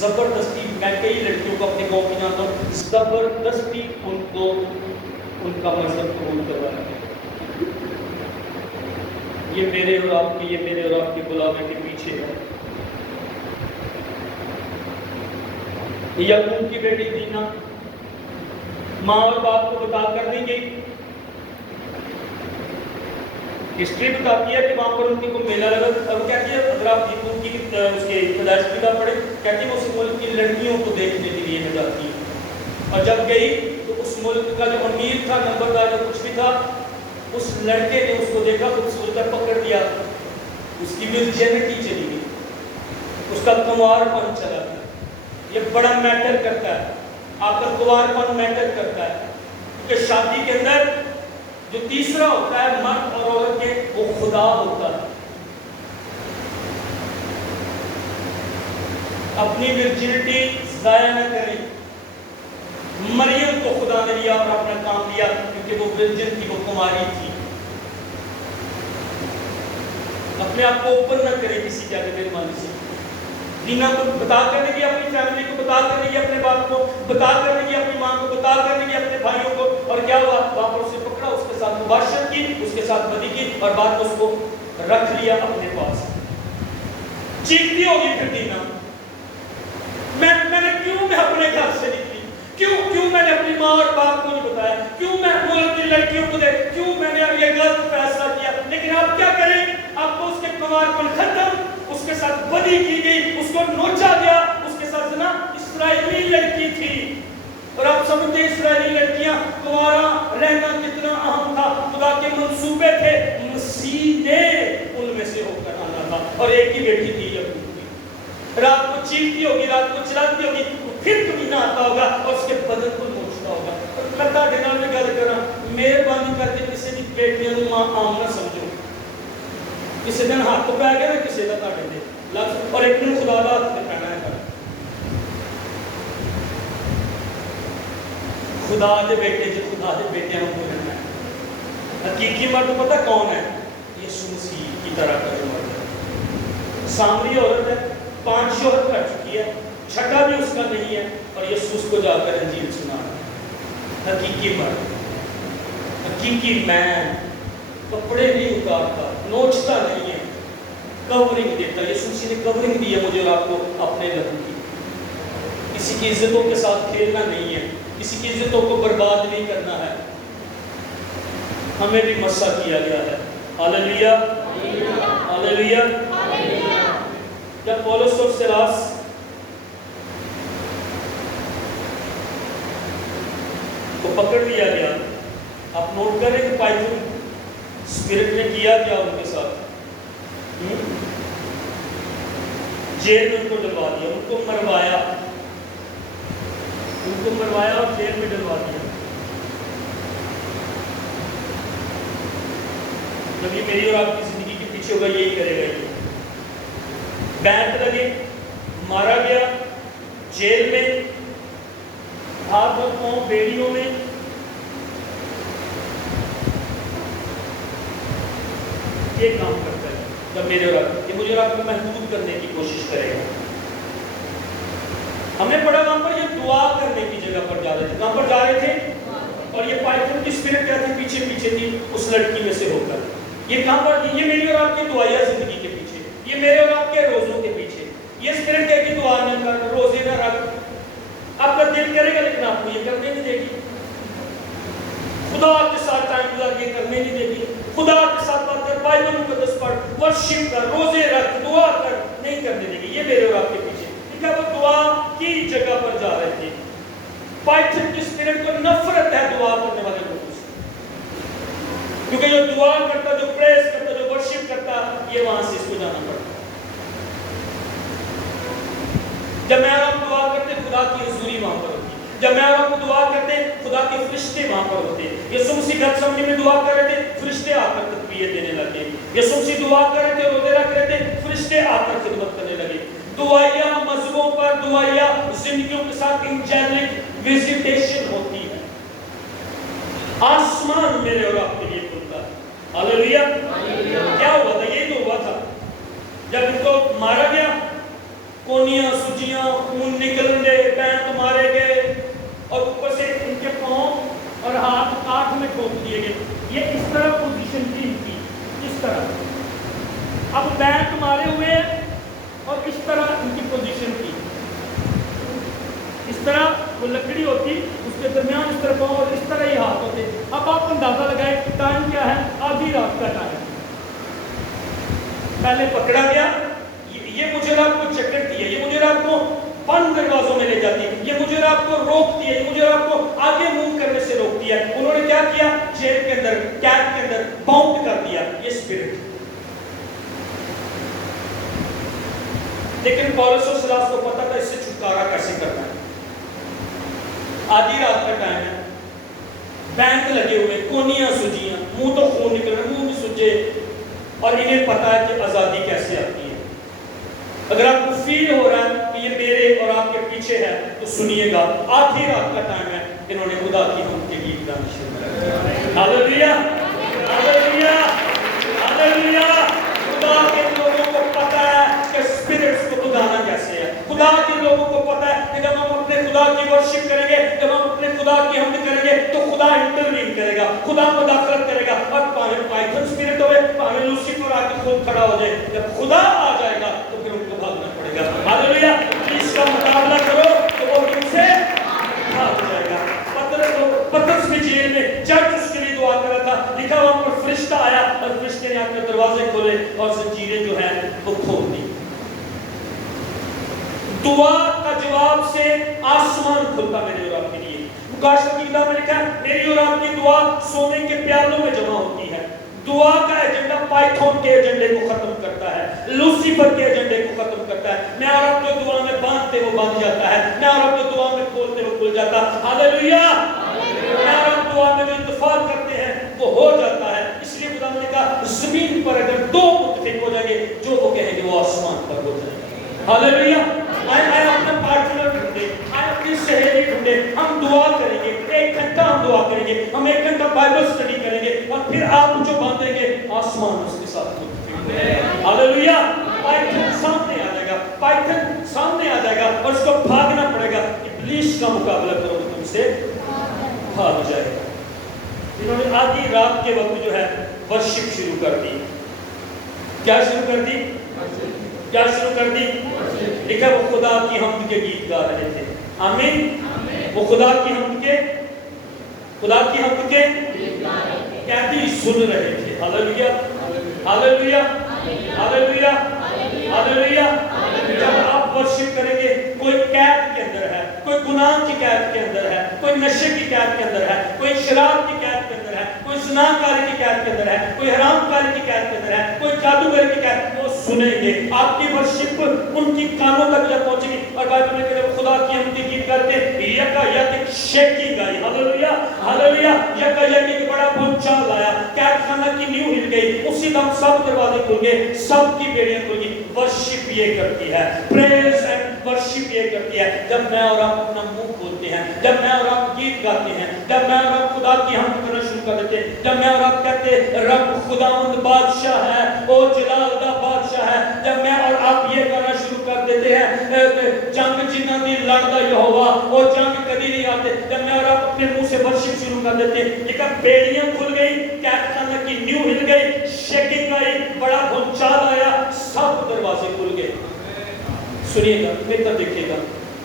زبردستی. میں کئی لڑکیوں کو اپنے گاؤں میں جانتا ہوں، زبردستی ان کو ان کا مذہب قبول کروایا ہے. یہ میرے اور آپ کی، یہ میرے اور آپ کے بلاوے کے پیچھے ہے. یعقوب کی بیٹی دینا ماں اور باپ کو بتا کر نہیں گئی. ہسٹری بتاتی ہے کہ وہاں پر ان کو میلہ لگا، اور وہ کہتی ہے اگر آپ ان کی اس کے پیدائش کی کتاب پڑھیں، کہتی ہے وہ اس ملک کی لڑکیوں کو دیکھنے کے لیے جاتی ہے، اور جب گئی تو اس ملک کا جو امیر تھا، نمبردار جو کچھ بھی تھا، اس لڑکے نے اس کو دیکھا، خوبصورت پکڑ لیا، اس کی ورجینٹی چلی گئی، اس کا کنوار پن چلا گیا۔ یہ بڑا میٹر کرتا ہے، آپ کا کنوار پن میٹر کرتا ہے، کیونکہ شادی کے اندر جو تیسرا ہوتا ہے مرد اور عورت کے، وہ خدا ہوتا ہے۔ اپنی ورجینٹی ضائع نہ کریں۔ مریم کو خدا نے لیا اور اپنا کام لیا کیونکہ وہ ورجن تھی، وہ کماری تھی۔ اپنے آپ کو اوپن نہ کریں کسی کے آگے مہربانی سے۔ دینا کو بتا کرنے کی، اپنی فیملی کو بتا کرنے کی، اپنے باپ کو بتا کرنے کی، اپنی ماں کو بتا کرنے کی، اپنے بھائیوں کو، اور کیا ہوا؟ وہاں پر اسے پکڑا، اس کے ساتھ مباشرت کی، اس کے ساتھ بدی کی، اور بعد میں اس کو رکھ لیا اپنے پاس۔ چیختی ہوگی پھر دینا، میں نے کیوں میں اپنے گھر سے نکلی، کیوں میں نے اپنی ماں اور باپ کو نہیں بتایا، کیوں میں ملک کی لڑکیوں کو دے، کیوں میں نے یہ غلط فیصلہ کیا۔ لیکن آپ کیا کریں؟ آپ کو اس کے کنوار پن ختم، اس کے ساتھ بدی کی گئی، اس کو نوچا گیا، اس کے ساتھ نا اسرائیلی لڑکی تھی، اور آپ سمجھتے ہیں اسرائیلی لڑکیاں کنوارا رہنا کتنا اہم تھا، خدا کے منصوبے تھے، مسیح نے ان میں سے ہو کر آنا تھا، اور ایک ہی بیٹی تھی یعقوب کی۔ رات کو چیختی ہوگی، رات کو چلاتی ہوگی، پھر کبھی نہ آتا ہوگا اور اس کے بدن کو نوچتا ہوگا۔ میں تاڑے نال میں گل کراں، مہربانی کر کے کسی دی بیٹیاں نوں ماں عام نہ سمجھو۔ کسی دن ہاتھ پہ گیا نا کسی کا تاڑے دے لفظ، اور ایک دن خدا دا ہاتھ پہ پینا ہے۔ خدا دے بیٹے جو خدا دے بیٹیاں نوں بولنا ہے۔ حقیقی مرد پتہ کون ہے؟ یسوع مسیح کی طرح کا جو مرد ہے۔ سامری عورت ہے، 5 شوہر کر چکی ہے، چھٹا بھی اس کا نہیں ہے، اور یسوع کو جا کر انجیل سنا ہے۔ حقیقی مرد، حقیقی مین، کپڑے نہیں اتارتا، نوچتا نہیں ہے، کورنگ دیتا۔ یسوع نے کورنگ دی ہے مجھے اور آپ کو اپنے لہو کی۔ کسی کی عزتوں کے ساتھ کھیلنا نہیں ہے، کسی کی عزتوں کو برباد نہیں کرنا ہے۔ ہمیں بھی مسا کیا گیا ہے۔ ہاللیلویا، ہاللیلویا۔ جب پولس اور سیلاس کو پکڑ لیا گیا، آپ نوٹ کریں کہ پائتھن اسپرٹ نے کیا کیا ان کے ساتھ؟ جیل میں ان کو ڈلوا دیا، ان کو مروایا، اور جیل میں ڈلوا دیا۔ جب یہ میری اور آپ کی زندگی کے پیچھے ہوگا، یہی کرے گا۔ یہ بینٹ لگے، مارا گیا، جیل میں، ہاتھ اور پاؤں بیڑیوں میں، یہ کام کرتا ہے۔ جب میرے اور آپ، یہ مجھے اور آپ کو محدود کرنے کی کوشش کرے گا۔ ہم نے پڑھا وہاں پر یہ دعا کرنے کی جگہ پر جا رہے تھے، وہاں پر جا رہے تھے، اور یہ پائتھن کی اسپرٹ کیا تھی؟ پیچھے پیچھے تھی اس لڑکی میں سے ہو کر۔ یہ کہاں پر؟ یہ میری اور آپ کی دعائیہ زندگی کے پیچھے، یہ میرے اور آپ کے روزوں کے پیچھے۔ یہ اسپرٹ ہے کہ دعا نہ کر، روزے نہ رکھ، آپ کا دل کرے گا لیکن آپ کو یہ کرنے نہیں دے گی۔ خدا کے ساتھ ٹائم گزار کے کرنے نہیں دے گی، خدا کے ساتھ بات کر، بائبل مقدس پڑھ، ورشپ کر، روزے رکھ، دعا کر، نہیں کرنے دے گی۔ یہ میرے اور آپ کے پیچھے، کیونکہ وہ دعا کی جگہ پر جا رہے تھے۔ پائتھن کی اسپرٹ کو نفرت ہے دعا کرنے والے لوگوں سے، کیونکہ جو دعا کرتا، جو پریز کرتا، جو ورشپ کرتا، یہ وہاں سے اس کو جانا پڑتا۔ جب میں اور آپ دعا کرتے، خدا کی حضوری وہاں پر ہوتی۔ جب میں اور آپ دعا کرتے، خدا کے فرشتے وہاں پر ہوتے۔ یسوع مسیح گیتسمانی میں دعا کر رہے تھے، فرشتے آ کر تقویت دینے لگے۔ یسوع مسیح دعا کر رہے تھے، روزے رکھ رہے تھے، فرشتے آ کر خدمت کرنے لگے۔ دعائیہ مذہبوں پر، دعائیہ زندگیوں کے ساتھ انجینرک وزیٹیشن ہوتی ہے۔ آسمان میرے اور آپ کے لیے کھلتا ہے۔ ہاللیلویا۔ کیا ہوا تھا؟ یہ تو ہوا تھا جب ان کو مارا گیا، کونیاں سجیاں، خون نکل گئے، پینٹ مارے گئے، اور اوپر سے ان کے پاؤں اور ہاتھ کاٹ میں ٹھوک دیے گئے۔ یہ اس طرح پوزیشن تھی ان کی، اس طرح۔ اب پینٹ مارے ہوئے اور اس طرح ان کی پوزیشن تھی، اس طرح وہ لکڑی ہوتی، اس کے درمیان اس طرح پاؤں اور اس طرح یہ ہاتھ ہوتے۔ اب آپ اندازہ لگائیں ٹائم کیا ہے؟ آدھی رات کا ٹائم۔ پہلے پکڑا گیا، یہ مجرم کو چکرتی ہے، یہ مجرم کو بند دروازوں میں لے جاتی ہے، یہ مجرم کو روکتی ہے، یہ مجرم کو آگے موو کرنے سے روکتی ہے. انہوں نے کیا کیا؟ جیل کے اندر، کید کے اندر باؤنڈ کر دیا یہ اسپرٹ. لیکن پولس اور سیلاس کو پتا تھا اس سے چھٹکارا کیسے کرنا ہے. آدھی رات کا ٹائم ہے، بینک لگے ہوئے، کونیاں سجیاں، منہ تو خون نکل رہا ہے، منہ بھی سجے، اور انہیں پتا ہے کہ آزادی کیسے آتی ہے. اگر آپ کو فیل ہو رہا ہے کہ یہ میرے اور آپ کے پیچھے ہے تو سنیے گا. آدھی رات کا ٹائم ہے، انہوں نے خدا کی حمد کے گیت گانا شروع کر دیا. ہاللیلویا، ہاللیلویا، ہاللیلویا. خدا کے لوگوں کو پتا ہے کہ اسپرٹس کو بھگانا کیسے ہے. خدا کے لوگوں کو پتا ہے کہ جب ہم اپنے خدا کی ورشپ کریں گے، جب ہم اپنے خدا کی حمد کریں گے تو خدا انٹروین کرے گا، خدا مداخلت کرے گا. اور پائتھن اسپرٹ ہوئے، پاوے لوسیفر آ کے خود کھڑا ہو جائے، جب خدا آ جائے گا تو پھر ان کو بھاگنا پڑے گا. ہاللیلویا. اس کا مقابلہ کرو تو وہ تم سے بھاگ جائے گا. پترس بھی جیل میں، چرچ اس کے لیے دعا کر رہا تھا. لکھا وہاں پر فرشتہ آیا اور فرشتے نے اپنے دروازے کھولے اور زنجیریں جو ہیں وہ کھول دی. دعا کا جواب سے آسمان کھلتا میرے اور آپ کے لیے. مکاشفہ کی کتاب میں لکھا ہے میری اور آپ کی دعا سونے کے پیالوں میں جمع ہوتی ہے. دعا کا ایجنڈا پائتھون کے ایجنڈے کو ختم کرتا ہے، لوسیفر کے ایجنڈے کو ختم کرتا ہے. میں اور آپ جو دعا میں باندھتے وہ باندھ جاتا ہے، میں اور آپ جو دعا میں کھولتے وہ کھل جاتا. ہاللیلویا. میں اور آپ دعا میں جو اتفاق کرتے ہیں وہ ہو جاتا ہے. اس لیے خدا نے کہا زمین پر اگر دو متفق ہو جائیں گے جو وہ کہیں گے وہ آسمان پر ہو جائیں گے. ہاللیلویا. آئے اپنا پارٹنر ڈھونڈے، آئے اپنی سہیلی ڈھونڈے. ہم دعا کریں گے، 1 گھنٹہ ہم دعا کریں گے، ہم 1 گھنٹہ بائبل اسٹڈی کریں گے، اور پھر آپ جو باندھیں گے آسمان اس کے ساتھ متفق ہے. ہاللیلویا. پائتھن سامنے آ جائے گا، پائتھن سامنے آ جائے گا اور اس کو بھاگنا پڑے گا. ابلیس کا مقابلہ کرو تو تم سے بھاگ جائے گا. انہوں نے آدھی رات کے وقت جو ہے ورشپ شروع کر دی. کیا شروع کر دی؟ کیا شروع کر دی؟ لکھا وہ خدا کی حمد کے گیت گا رہے تھے. آمین. وہ خدا کی حمد کے کہتی سن رہے تھے. ہاللیلویا، ہاللیلویا، ہاللیلویا، ہاللیلویا. جب آپ ورشپ کریں گے، کوئی قید کے اندر ہے، کوئی گناہ کی قید کے اندر ہے، کوئی نشے کی قید کے اندر ہے، کوئی شراب کی قید کے اندر ہے، کوئی زناکاری کی قید کے اندر ہے، کوئی حرام کاری کی قید کے اندر ہے، کوئی جادوگر کی قید، وہ سنیں گے. آپ کی ورشپ ان کی کانوں تک جب پہنچے گی. اور بائبل میں کہتے ہیں خدا کی حمد کے گیت کرتے یک شیکنگ آئی. ہاللیلویا، ہاللیلویا. یک بڑا بھونچال آیا، قید خانہ کی نیو ہل گئی. اسی دم سب دروازے کھل گئے، سب کی بیڑیاں کھل گئی. ورشپ یہ کرتی ہے، پریز اینڈ ورشپ یہ کرتی ہے. جب میں اور آپ اپنا منہ کھولتے ہیں، جب میں اور آپ گیت گاتے ہیں، جب میں اور آپ خدا کی حمد کرنا شروع کر دیتے ہیں، جب میں اور آپ کہتے ہیں رب خداوند بادشاہ ہے، او جلال دا بادشاہ ہے، جب میں اور آپ یہ کرنا شروع کر دیتے ہیں جنگ جنہاں دی لڑدا یہوہ، او جنگ کبھی نہیں آتے، جب میں اور آپ اپنے منہ سے ورشپ شروع کر دیتے ہیں، لیکن بیڑیاں کھل گئی، قید خانہ کی نیو ہل گئی، شیکنگ آئی، بڑا بھونچال آیا، سب دروازے کھل گئے. سنیے گا، میرے طرف دیکھیے گا.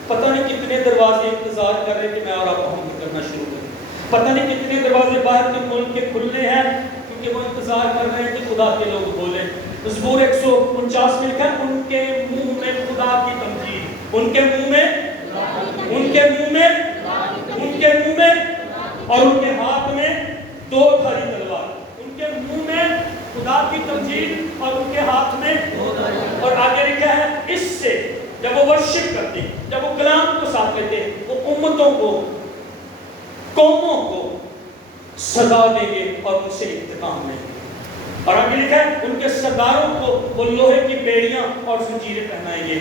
پتہ نہیں کتنے دروازے انتظار کر رہے کہ میں اور آپ حمد کرنا شروع کریں. پتہ نہیں کتنے دروازے باہر کے ملک کے کھلنے ہیں کیونکہ وہ انتظار کر رہے ہیں کہ خدا کے لوگ بولیں. زبور 149 میں لکھا ہے ان کے منہ میں خدا کی تمجید، ان کے منہ میں، ان کے منہ میں، ان کے منہ میں، اور ان کے ہاتھ میں 2 دھاری تلوار. ان کے منہ میں خدا کی تمجید اور ان کے ہاتھ میں 2 دھاری. اور آگے لکھا ہے اس سے جب وہ ورشپ کرتے، جب وہ کلام کو ساتھ لیتے، وہ امتوں کو، قوموں کو سزا دیں گے اور ان سے انتقام لیں گے. اور آگے لکھا ہے ان کے سرداروں کو وہ لوہے کی بیڑیاں اور زنجیریں پہنائیں گے.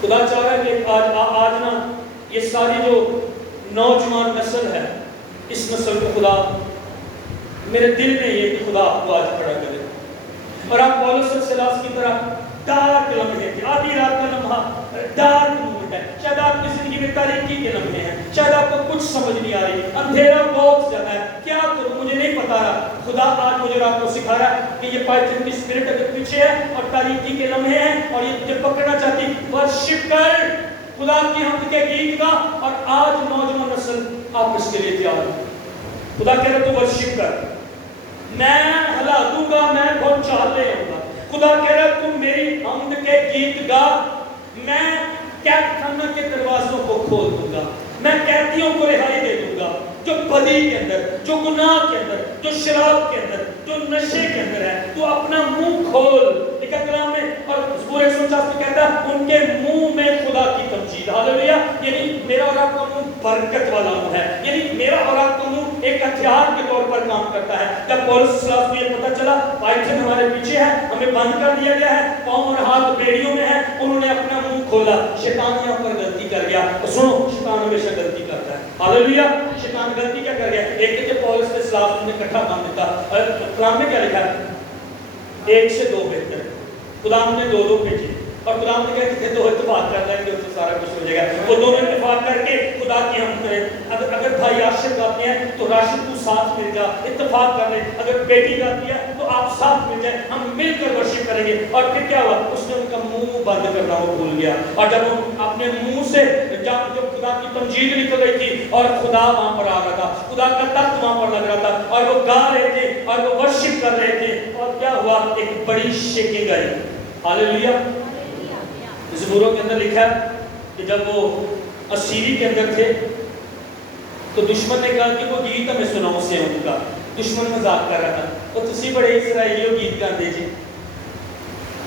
خدا چاہ رہا ہے کہ آج نا یہ ساری جو نوجوان نسل ہے، اس نسل کو خدا، میرے دل میں یہ کہ خدا آپ کو آج کھڑا کرے اور آپ پولس اور سیلاس کی طرح ڈارک لمحے تھے. آدھی رات کا لمحہ ڈارک مومنٹ ہے. شاید آپ کی زندگی میں تاریکی کے لمحے ہیں، شاید آپ کو کچھ سمجھ نہیں آ رہی، اندھیرا بہت زیادہ ہے، کیا کروں مجھے نہیں پتا رہا. خدا آج مجھے آپ کو سکھا رہا ہے کہ یہ پائتھن کی اسپرٹ اگر پیچھے ہے اور تاریکی کے لمحے ہیں اور یہ تجھے پکڑنا چاہتی، ورشپ کر، خدا کی حمد کے گیت گا. اور آج نوجوان نسل آپ اس کے لیے تیار ہے. خدا کہہ رہا تو ورشپ کر، میں ہلا دوں گا، میں بہت چال لے آؤں گا. خدا کہہ رہا ہے تم میری حمد کے گیت گا، میں قید خانہ کے دروازوں کو کھول دوں گا، میں قیدیوں کو رہائی دے دوں گا، جو بدی کے اندر، جو گناہ کے اندر، جو شراب کے اندر، جو نشے کے اندر ہے، تو اپنا منہ کھول، لکھا کلام میں، اور سورہ 149 میں کہتا ہے ان کے منہ میں خدا کی تمجید، ہاللویہ، یعنی میرا اور آپ کا منہ برکت والا منہ ہے، یعنی میرا اور آپ کا منہ ایک ہتھیار کے طور پر کام کرتا ہے۔ جب پولس کو یہ پتہ چلا پائتھن ہمارے پیچھے ہے، ہمیں بند کر دیا گیا ہے، پاؤں اور ہاتھ بیڑیوں میں ہے، انہوں نے اپنا منہ کھولا، شیطان یہاں پر غلطی کر گیا۔ سنو، شیطان ہمیشہ غلطی کرتا ہے، ہاللویہ، شیطان غلطی کیا کر گیا؟ ایک کہ پولس کے خلاف نے کٹھا باندھ دیتا، کلام میں کیا لکھا ہے؟ 1 سے 2 بہتر ہے، خدا نے 2 بھیجے، اور خدا نے کہا کہ 2 اتفاق کر لیں گے تو سارا کچھ ہو جائے گا۔ وہ دونوں اتفاق کر کے خدا کی ہم کریں، اگر بھائی راشد گاتے ہیں تو راشد تو ساتھ مل جا، اتفاق کر لیں، اگر بیٹی گاتی ہے تو آپ ساتھ مل جائیں، ہم مل کر ورشپ کریں گے۔ اور پھر کیا ہوا؟ اس نے ان کا منہ بند کرنا وہ بھول گیا، اور جب وہ اپنے منہ سے جب خدا کی تمجید نکل رہی تھی اور خدا وہاں پر آ رہا تھا، خدا کا تخت وہاں پر لگ رہا تھا، اور وہ گا رہے تھے اور وہ ورشپ کر رہے تھے، اور کیا ہوا؟ ایک بڑی شیکنگ آئی، ہاللویہ۔ زبوروں کے اندر لکھا ہے کہ جب وہ اسیری کے اندر تھے تو دشمن نے کہا کہ وہ گیت ہمیں سناؤ سیون کا، دشمن مذاق کر رہا تھا، اور تسی بڑے اسرائیلیوں گیت گاندے جی،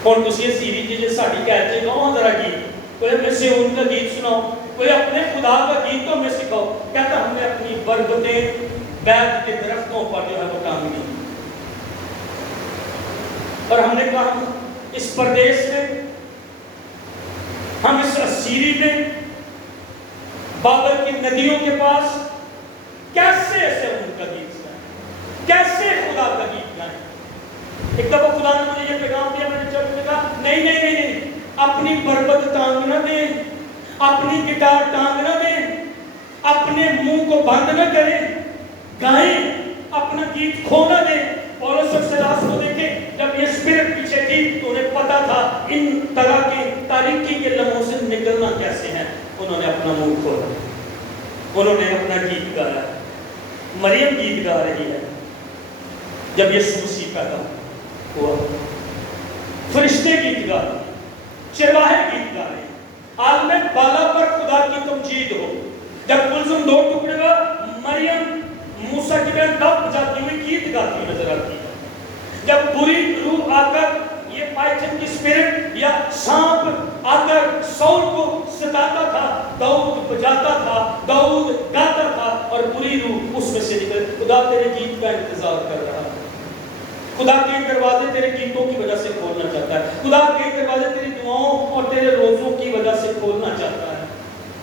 اور تسی اسیری جی جی ساڑھی کہتے گاؤں ذرا گیت، کوئی ہمیں سیون کا گیت سناؤ، کوئی اپنے خدا کا گیت تو ہمیں سکھاؤ۔ کہتا ہم نے اپنی بربتیں بیت کے درختوں پر جو ہے وہ ٹانگ دی، اور ہم نے کہا اس پردیس میں، ہم اس اسیری میں، بابل کی ندیوں کے پاس کیسے ایسے ان کا گیت گائیں، کیسے خدا کا گیت گائیں۔ ایک دفعہ خدا نے مجھے یہ پیغام دیا، میں نے چرچ میں کہا نہیں نہیں نہیں نہیں، اپنی بربت ٹانگ نہ دیں، اپنی گٹار ٹانگ نہ دیں، اپنے منہ کو بند نہ کریں، گائیں، اپنا گیت کھو نہ دیں۔ پولس اور سیلاس کو دیکھیں، جب یہ اسپرٹ پیچھے تھی تو انہیں پتا تھا ان طرح کے تاریکی کے لمحوں سے نکلنا کیسے ہیں، انہوں نے اپنا منہ کھولا، انہوں نے اپنا گیت گایا۔ مریم گیت گا رہی ہے جب یسوع مسیح پیدا ہوا، فرشتے گیت گا رہے ہیں، چرواہے گیت گا رہے ہیں، عالم بالا پر خدا کی تمجید ہو۔ جب کلثوم 2 ٹکڑے ہوا، مریم موسیٰ کی بہن دف بجاتی ہوئی گیت گاتی نظر آتی ہے۔ جب بری روح آ کر یہ پائتھن کی اسپرٹ یا سانپ آ کر سول کو ستاتا تھا، داؤد بجاتا تھا، داؤد گاتا تھا، اور بری روح اس میں سے نکل۔ خدا تیرے گیت کا انتظار کر رہا ہے، خدا کے دروازے تیرے گیتوں کی وجہ سے کھولنا چاہتا ہے، خدا کے دروازے تیری دعاؤں اور تیرے روزوں کی وجہ سے کھولنا چاہتا ہے۔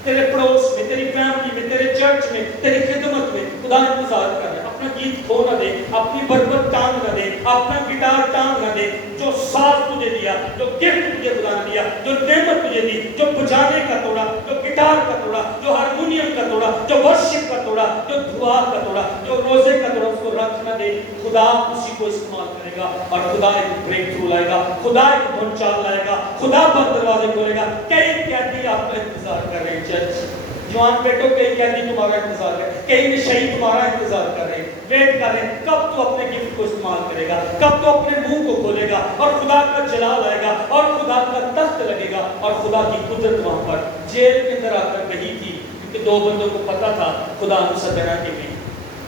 تیرے پڑوس میں، تیری فیملی میں، تیرے چرچ میں، تیری خدمت میں خدا انتظار کر رہا ہے۔ اپنا گیت کھو نہ دے، اپنی بربت ٹانگ نہ دے، اپنا گٹار ٹانگ نہ دے۔ جو ساز تجھے دیا، جو گفٹ تجھے خدا نے دیا، جو نعمت تجھے دی، جو بجانے کا توڑا، جو گٹار کا توڑا، جو ہارمونیم کا توڑا، جو ورشپ کا توڑا، جو دعا کا توڑا، جو روزے کا توڑا، اس کو رکھ نہ دے۔ خدا اسی کو استعمال کرے گا، اور خدا ایک بریک تھرو لائے گا، خدا ایک بھونچال لائے گا، خدا بند دروازے کھولے گا۔ کئی قیدی آپ کا انتظار کر رہے ہیں چرچ، جوان بیٹوں کئی قیدی تمہارا انتظار کر رہے ہیں، کئی نشئی تمہارا انتظار کر رہے ہیں، ویٹ کر رہے ہیں کب تو اپنے گفٹ کو استعمال کرے گا، کب تو اپنے منہ کو کھولے گا، اور خدا کا جلال آئے گا، اور خدا کا تخت لگے گا، اور خدا کی قدرت وہاں پر جیل کے اندر آ کر گئی تھی، کیونکہ 2 بندوں کو پتا تھا خدا نے سدنا کے بھی۔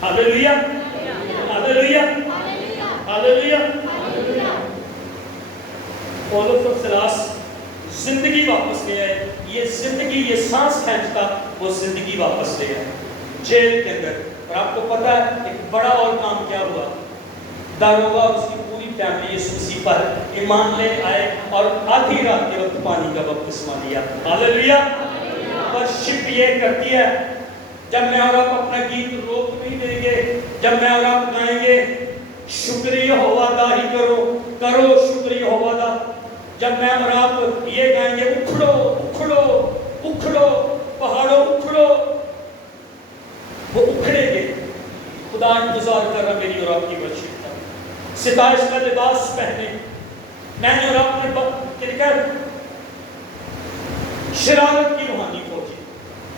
Hallelujah, hallelujah, hallelujah. پولس اور سیلاس زندگی واپس لے آئے، یہ زندگی، یہ سانس کھینچتا وہ زندگی واپس لے آئے جیل کے اندر۔ اور آپ کو پتا ہے ایک بڑا اور کام کیا ہوا، داروگا اور اس کی پوری فیملی یسوع مسیح پر ایمان لے آئے، اور آدھی رات کے وقت پانی کا بپتسمہ لیا۔ ہاللویہ۔ ورشپ یہ کرتی ہے، جب میں اور آپ اپنا گیت روک نہیں دیں گے، جب میں اور آپ گائیں گے شکریہ ہوا دا ہی کرو، کرو شکریہ ہوا دا، جب میں اور آپ یہ گائیں گے اکھڑو اکھڑو اکھڑو پہاڑوں اکھڑو، وہ اکھڑے گے۔ خدا انتظار کر رہا میری اور آپ کی ورشپ کا، ستائش کا لباس پہنے۔ میں نے اور آپ نے شرارت کی روحانی فوجی،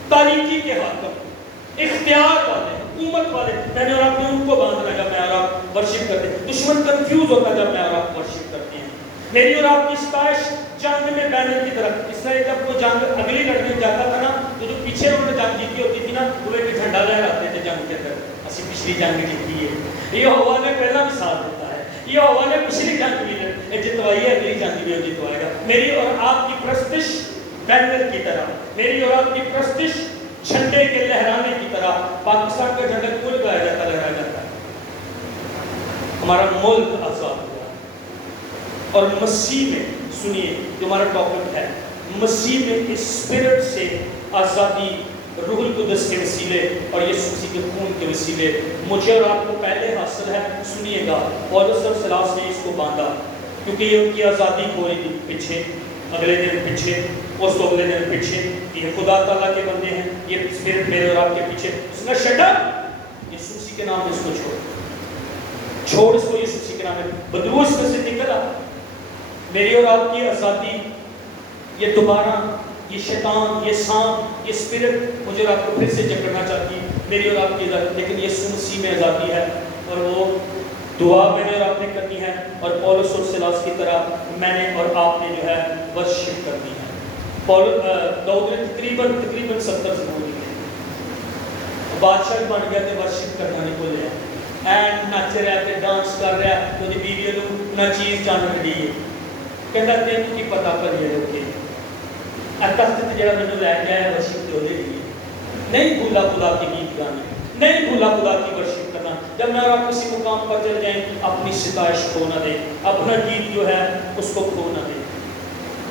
تاریکی کے حاکم، اختیار والے، حکومت والے، میں نے اور آپ نے ان کو باندھنا جب میں اور آپ ورشپ کرتے ہیں۔ دشمن کنفیوز ہوتا جب میں اور آپ ورشپ کرتے ہیں، میری اور آپ کی ستائش جنگ میں بینر کی طرف. اس طرح جب وہ جنگ اگلی لڑنے جاتا تھا نا تو جو پیچھے انہوں نے جنگ جیتی ہوتی تھی نا وہ ایک جھنڈا لہراتے تھے جنگ کے اندر, اسی پچھلی جنگ جیتی ہے. یہ ہوا نے پہلا بھی ساتھ دیتا ہے, یہ ہوا نے پچھلی جنگ بھی جتوائی ہے, اگلی جنگ بھی جتوائے گا. میری اور آپ کی پرستش بینر کی طرح, میری اور آپ کی پرستش جھنڈے کے لہرانے کی طرح. پاکستان کا جھنڈا کیوں لگایا جاتا ہے, لہرایا جاتا ہے؟ ہمارا ملک آزاد ہوا اور مسیح میں, سنیے جو ہمارا ٹاپک ہے, مسیح میں اسپرٹ سے آزادی روح القدس کے وسیلے اور یسوع مسیح کے خون کے وسیلے مجھے اور آپ کو پہلے حاصل ہے. سنیے گا, پولس اور سلاس نے اس کو باندھا کیونکہ یہ ان کی آزادی ہو رہی تھی. پیچھے اگلے دن پیچھے, اس کو اگلے دن پیچھے, یہ خدا تعالیٰ کے بندے ہیں, یہ اسپرٹ میرے اور آپ کے پیچھے. اس نے شٹ اپ, یسوع مسیح کے نام میں اس کو چھوڑ اس کو, یسوع مسیح کے نام میں بدرو اس میں سے نکلا. میری اور آپ کی آزادی, یہ دوبارہ یہ شیطان, یہ سانپ, یہ اسپرٹ مجھے اور آپ کو پھر سے جکڑنا چاہتی ہے. میری اور آپ کی آزادی, لیکن یسوع مسیح میں آزادی ہے اور وہ دعا میں نے اور آپ نے کرنی ہے. اور پولس اور سلاس کی طرح میں نے اور آپ نے جو ہے ورشپ کرنی ہے. داؤد نے تقریباً 70 زبور لکھے, بادشاہ بن گیا تھے, ورشپ کرنا نہیں بھولے, اینڈ نچ رہا تے ڈانس کر رہا, تو بیوی نو نہ چیز جان رہی ہے, کہندا تینوں کی پتہ پر یہ روکے تخت تے جڑا مینوں لے کے آیا ورشپ دے لیے. نہیں بھولا خدا کی گیت گانے, نہیں بھولا خدا کی ورشپ کرنا. جب میں اور آپ کسی مقام پر چل جائیں, اپنی ستائش کھو نہ دیں, اپنا گیت جو ہے اس کو کھو نہ دیں.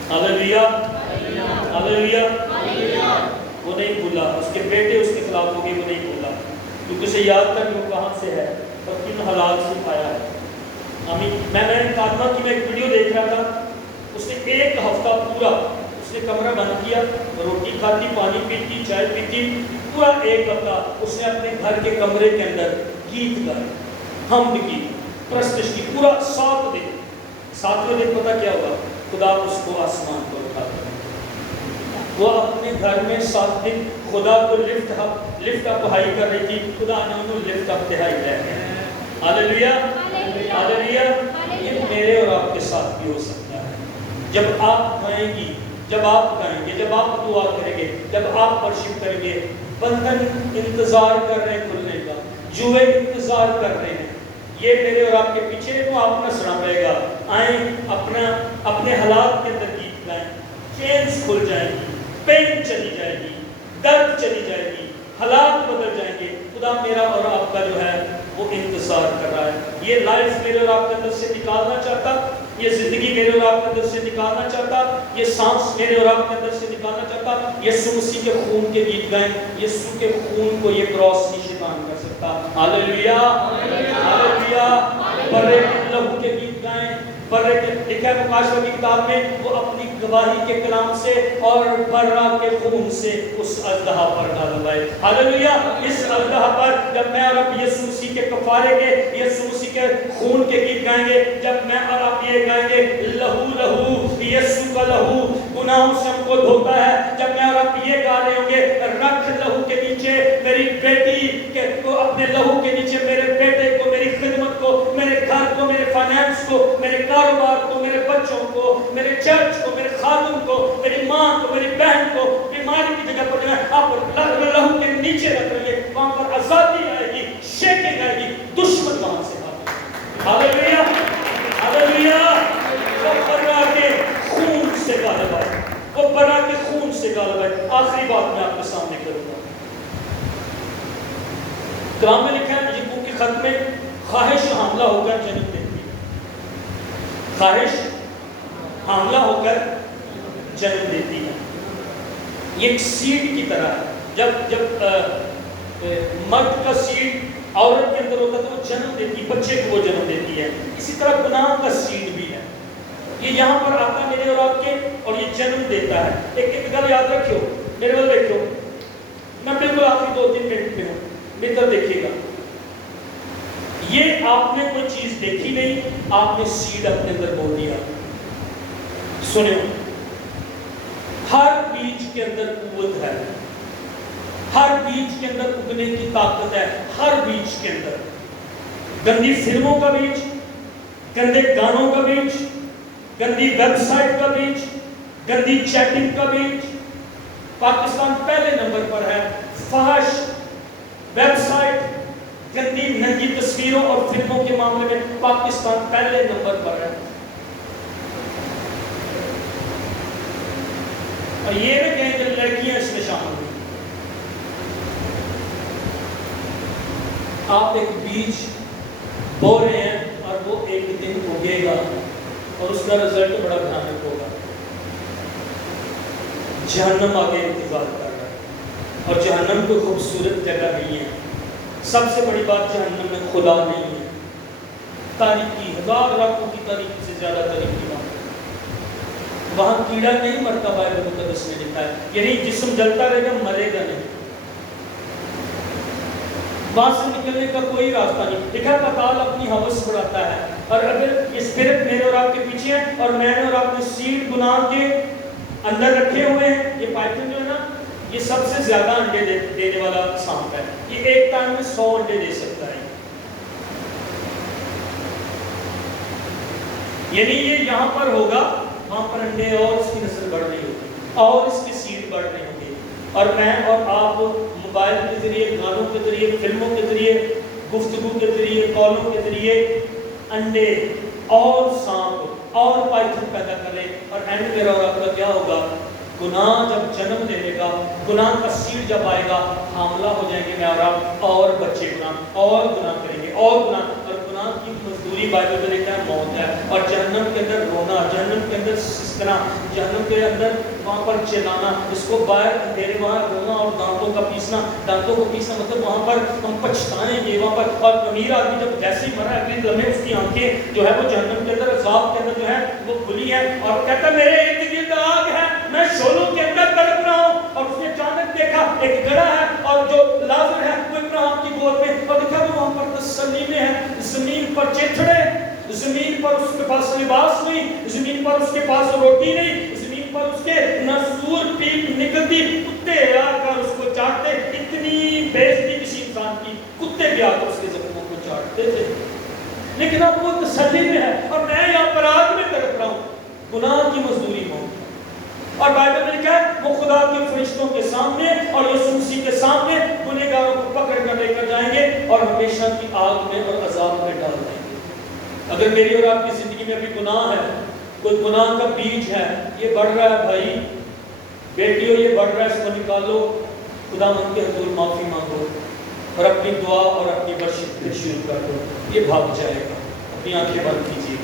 ہاللیلویا, ہاللیلویا. وہ نہیں بھولا, اس کے بیٹے اس کے خلاف ہو گئے, وہ نہیں بھولا کیونکہ اسے یاد تھا کہ وہ کہاں سے ہے اور کن حالات سے پایا ہے. آمین. میں فاطمہ کی میں ایک ویڈیو دیکھ رہا تھا, اس نے ایک ہفتہ پورا اس نے کمرہ بند کیا, روٹی کھاتی, پانی پیتی, چائے پیتی, پورا ایک ہفتہ اس نے اپنے گھر کے کمرے کے اندر گیت گائے, حمد کی, پرستش کی, پورا 7 دن. 7ویں دن پتہ کیا ہوا, خدا اس کو آسمان پر اٹھا دیا. وہ اپنے گھر میں 7 دن خدا کو لفٹ اپ ہائی کر رہی تھی, خدا نے انہوں لفٹ اپ ہائی لے گیا. ہاللیلویا, ہاللیلویا. یہ میرے اور آپ کے ساتھ بھی ہو سکتا ہے. جب آپ گائیں گی, جب آپ گائیں گے, جب آپ دعا کریں گے, جب آپ ورشپ کریں گے, بندھن انتظار کر رہے ہیں کھلنے کا, جوئے انتظار کر رہے ہیں. یہ میرے اور آپ کے پیچھے تو آپ نہ سنا پڑے گا. آئیں اپنے حالات کے اندر گیت گائیں, چینز کھل جائیں گی, پین چلی جائے گی, درد چلی جائے گی, حالات بدل جائیں گے. خدا میرا اور آپ کا جو ہے وہ انتظار کر رہا ہے. یہ لائف میرے اور آپ کے اندر سے نکالنا چاہتا, یہ زندگی میرے اور آپ کے اندر سے نکالنا چاہتا, یہ سانس میرے اور آپ کے اندر سے نکالنا چاہتا. یسوع مسیح کے خون کے گیت گائیں. یسوع کے خون کو یہ کراس نہیں شیطان کر سکتا. ہاللیلویا, ہاللیلویا. برے کے لہو کے گیت گائیں. برے کے لکھا ہے مکاشفہ کی کتاب میں, وہ اپنی گواہی کے کلام سے اور برا کے خون سے اس اژدہا پر ڈالوائے. ہاللیلویا. اس اژدہا پر جب میں اور آپ یسوع مسیح کے کفارے کے, یسوع مسیح کے خون کے گیت گائیں گے, جب میں اور آپ یہ گائیں گے لہو لہو, یسوع کا لہو گناہوں سے ہم کو دھوتا ہے. جب میں اور آپ یہ گا رہے ہوں گے, رکھ لہو کے نیچے میری بیٹی کو, اپنے لہو کے نیچے میرے بیٹے کو, میری خدمت کو, میرے گھر کو, میرے فائنانس کو, میرے کاروبار کو, میرے بچوں کو, میرے چرچ کو, میرے خادم کو, میری ماں کو, میری بہن کو, بیماری کی جگہ پر جو ہے آپ لہو کے نیچے رکھ رہے ہیں, وہاں پر آزادی آئے گی, شیکنگ آئے گی, دشمن وہاں سے بھاگے. ہاللیلویا, ہاللیلویا. وہ برا کے خون سے غالب آئے, وہ برا کے خون سے غالب آئے. آخری بات میں آپ کے سامنے کروں گا. کلام میں لکھا ہے یعقوب کے خط میں, خواہش حاملہ ہو کر جنم دیتی ہے. خواہش حاملہ ہو کر جنم دیتی ہے. یہ ایک سیڈ کی طرح ہے. جب مرد کا سیڈ عورت کے اندر ہوتا ہے تو وہ جنم دیتی, بچے کو وہ جنم دیتی ہے. اسی طرح گناہ کا سیڈ بھی ہے. یہ یہاں پر آتا ہے میرے اور آپ کے, اور یہ جنم دیتا ہے. ایک گل یاد رکھو, میرے کو دیکھو, میں بالکل آخری 2-3 منٹ میں ہوں, متر دیکھیے گا. یہ آپ نے کوئی چیز دیکھی نہیں, آپ نے سیڈ اپنے اندر بو دیا. سنو, ہر بیج کے اندر قوت ہے, ہر بیج کے اندر اگنے کی طاقت ہے, ہر بیج کے اندر. گندی فلموں کا بیج, گندے گانوں کا بیج, گندی ویب سائٹ کا بیچ، گندی چیٹنگ کا بیچ۔ پاکستان پہلے نمبر پر ہے، فحش ویب سائٹ، گندی ننگی تصویروں اور فلموں کے معاملے میں پاکستان پہلے نمبر پر ہے۔ اور یہ نہ کہیں کہ لڑکیاں اس میں شامل ہوئی۔ آپ ایک بیج بو رہے ہیں اور وہ ایک دن اگے گا اور اس کا رزلٹ بڑا بھیانک ہوگا۔ جہنم آگے انتظار کر رہا ہے، اور جہنم کوئی خوبصورت جگہ نہیں ہے۔ سب سے بڑی بات، جہنم میں خدا نہیں ہے۔ تاریکی، ہزار راکوں کی تاریکی سے زیادہ تاریکی بات ہے۔ وہاں کیڑا نہیں مرتا، بائبل مقدس میں لکھا ہے، یعنی جسم جلتا رہے گا، مرے گا نہیں۔ وہاں سے نکلنے کا کوئی راستہ نہیں۔ لکھا پتال اپنی ہوس بڑھاتا ہے، اور اگر یہ اسپرٹ میرے اور آپ کے پیچھے ہے، اور میں نے اور آپ نے سیڈ گناہ کے اندر رکھے ہوئے ہیں، یہ پائتھن جو ہے نا، یہ سب سے زیادہ انڈے دینے والا سانپ ہے۔ یہ ایک ٹائم میں 100 انڈے دے سکتا ہے، یعنی یہ یہاں پر ہوگا، وہاں پر انڈے اور اس کی نسل بڑھ رہی ہوگی اور اس کی سیڈ بڑھ رہی ہوگی۔ اور میں اور آپ موبائل کے ذریعے، گانوں کے ذریعے، فلموں کے ذریعے، گفتگو کے ذریعے، کالوں کے ذریعے انڈے اور سانپ اور پائتھن پیدا کر رہے، اور اینڈ میرا اور آپ کا کیا ہوگا؟ گناہ جب جنم لے لے گا، گناہ کا سیڈ جب آئے گا، حاملہ ہو جائیں گے میں اور آپ، اور بچے گناہ کریں گے، اور گناہ کی مزدوری بائبل میں لکھا ہے موت ہے۔ اور جہنم کے اندر رونا، جہنم کے اندر سسکنا، جہنم کے اندر وہاں پر چلانا، اس کو باہر اندھیرے وہاں رونا اور دانتوں کا پیسنا مطلب وہاں پر ہم پچھتائیں گے وہاں پر۔ اور امیر آدمی جب جیسے ہی مرا اگلی لمحے اس کی آنکھیں جو ہے وہ جہنم کے اندر، عذاب کے اندر جو ہے وہ کھلی ہے، اور کہتا ہے میرے ارد گرد آگ ہے، میں شعلوں کے اندر تڑپ رہا ہوں۔ اور اس نے اچانک دیکھا ایک گڑھا ہے، اور جو لازر ہے وہ ابراہیم کی گود میں، اور دیکھا وہ وہاں پر تسلی میں ہے۔ زمین پر چیتھڑے، زمین پر اس کے پاس لباس نہیں، زمین پر اس کے پاس روٹی نہیں، زمین پر اس کے نسور پیپ نکلتی، کتے آ کر اس کو چاٹتے۔ اتنی بےعزتی کسی انسان کی، کتے بھی آ کر اس کے زخموں کو چاٹتے تھے، لیکن اب وہ تسلی میں ہے، اور میں یہاں پر آگ میں تڑپ رہا ہوں۔ گناہ کی مزدوری موت۔ اور بائبل میں لکھا ہے وہ خدا کے فرشتوں کے سامنے اور یسوع مسیح کے سامنے گنہگاروں کو پکڑ کر لے کر جائیں گے اور ہمیشہ کی آگ میں اور عذاب میں ڈال دیں گے۔ اگر میری اور آپ کی زندگی میں ابھی گناہ ہے، کوئی گناہ کا بیج ہے، یہ بڑھ رہا ہے بھائی بیٹیوں، یہ بڑھ رہا ہے، اس کو نکالو، خدا مند کے حضور معافی مانگو اور اپنی دعا اور اپنی بخشش شروع کر دو، یہ بھاگ جائے گا۔ اپنی آنکھیں بند کیجیے۔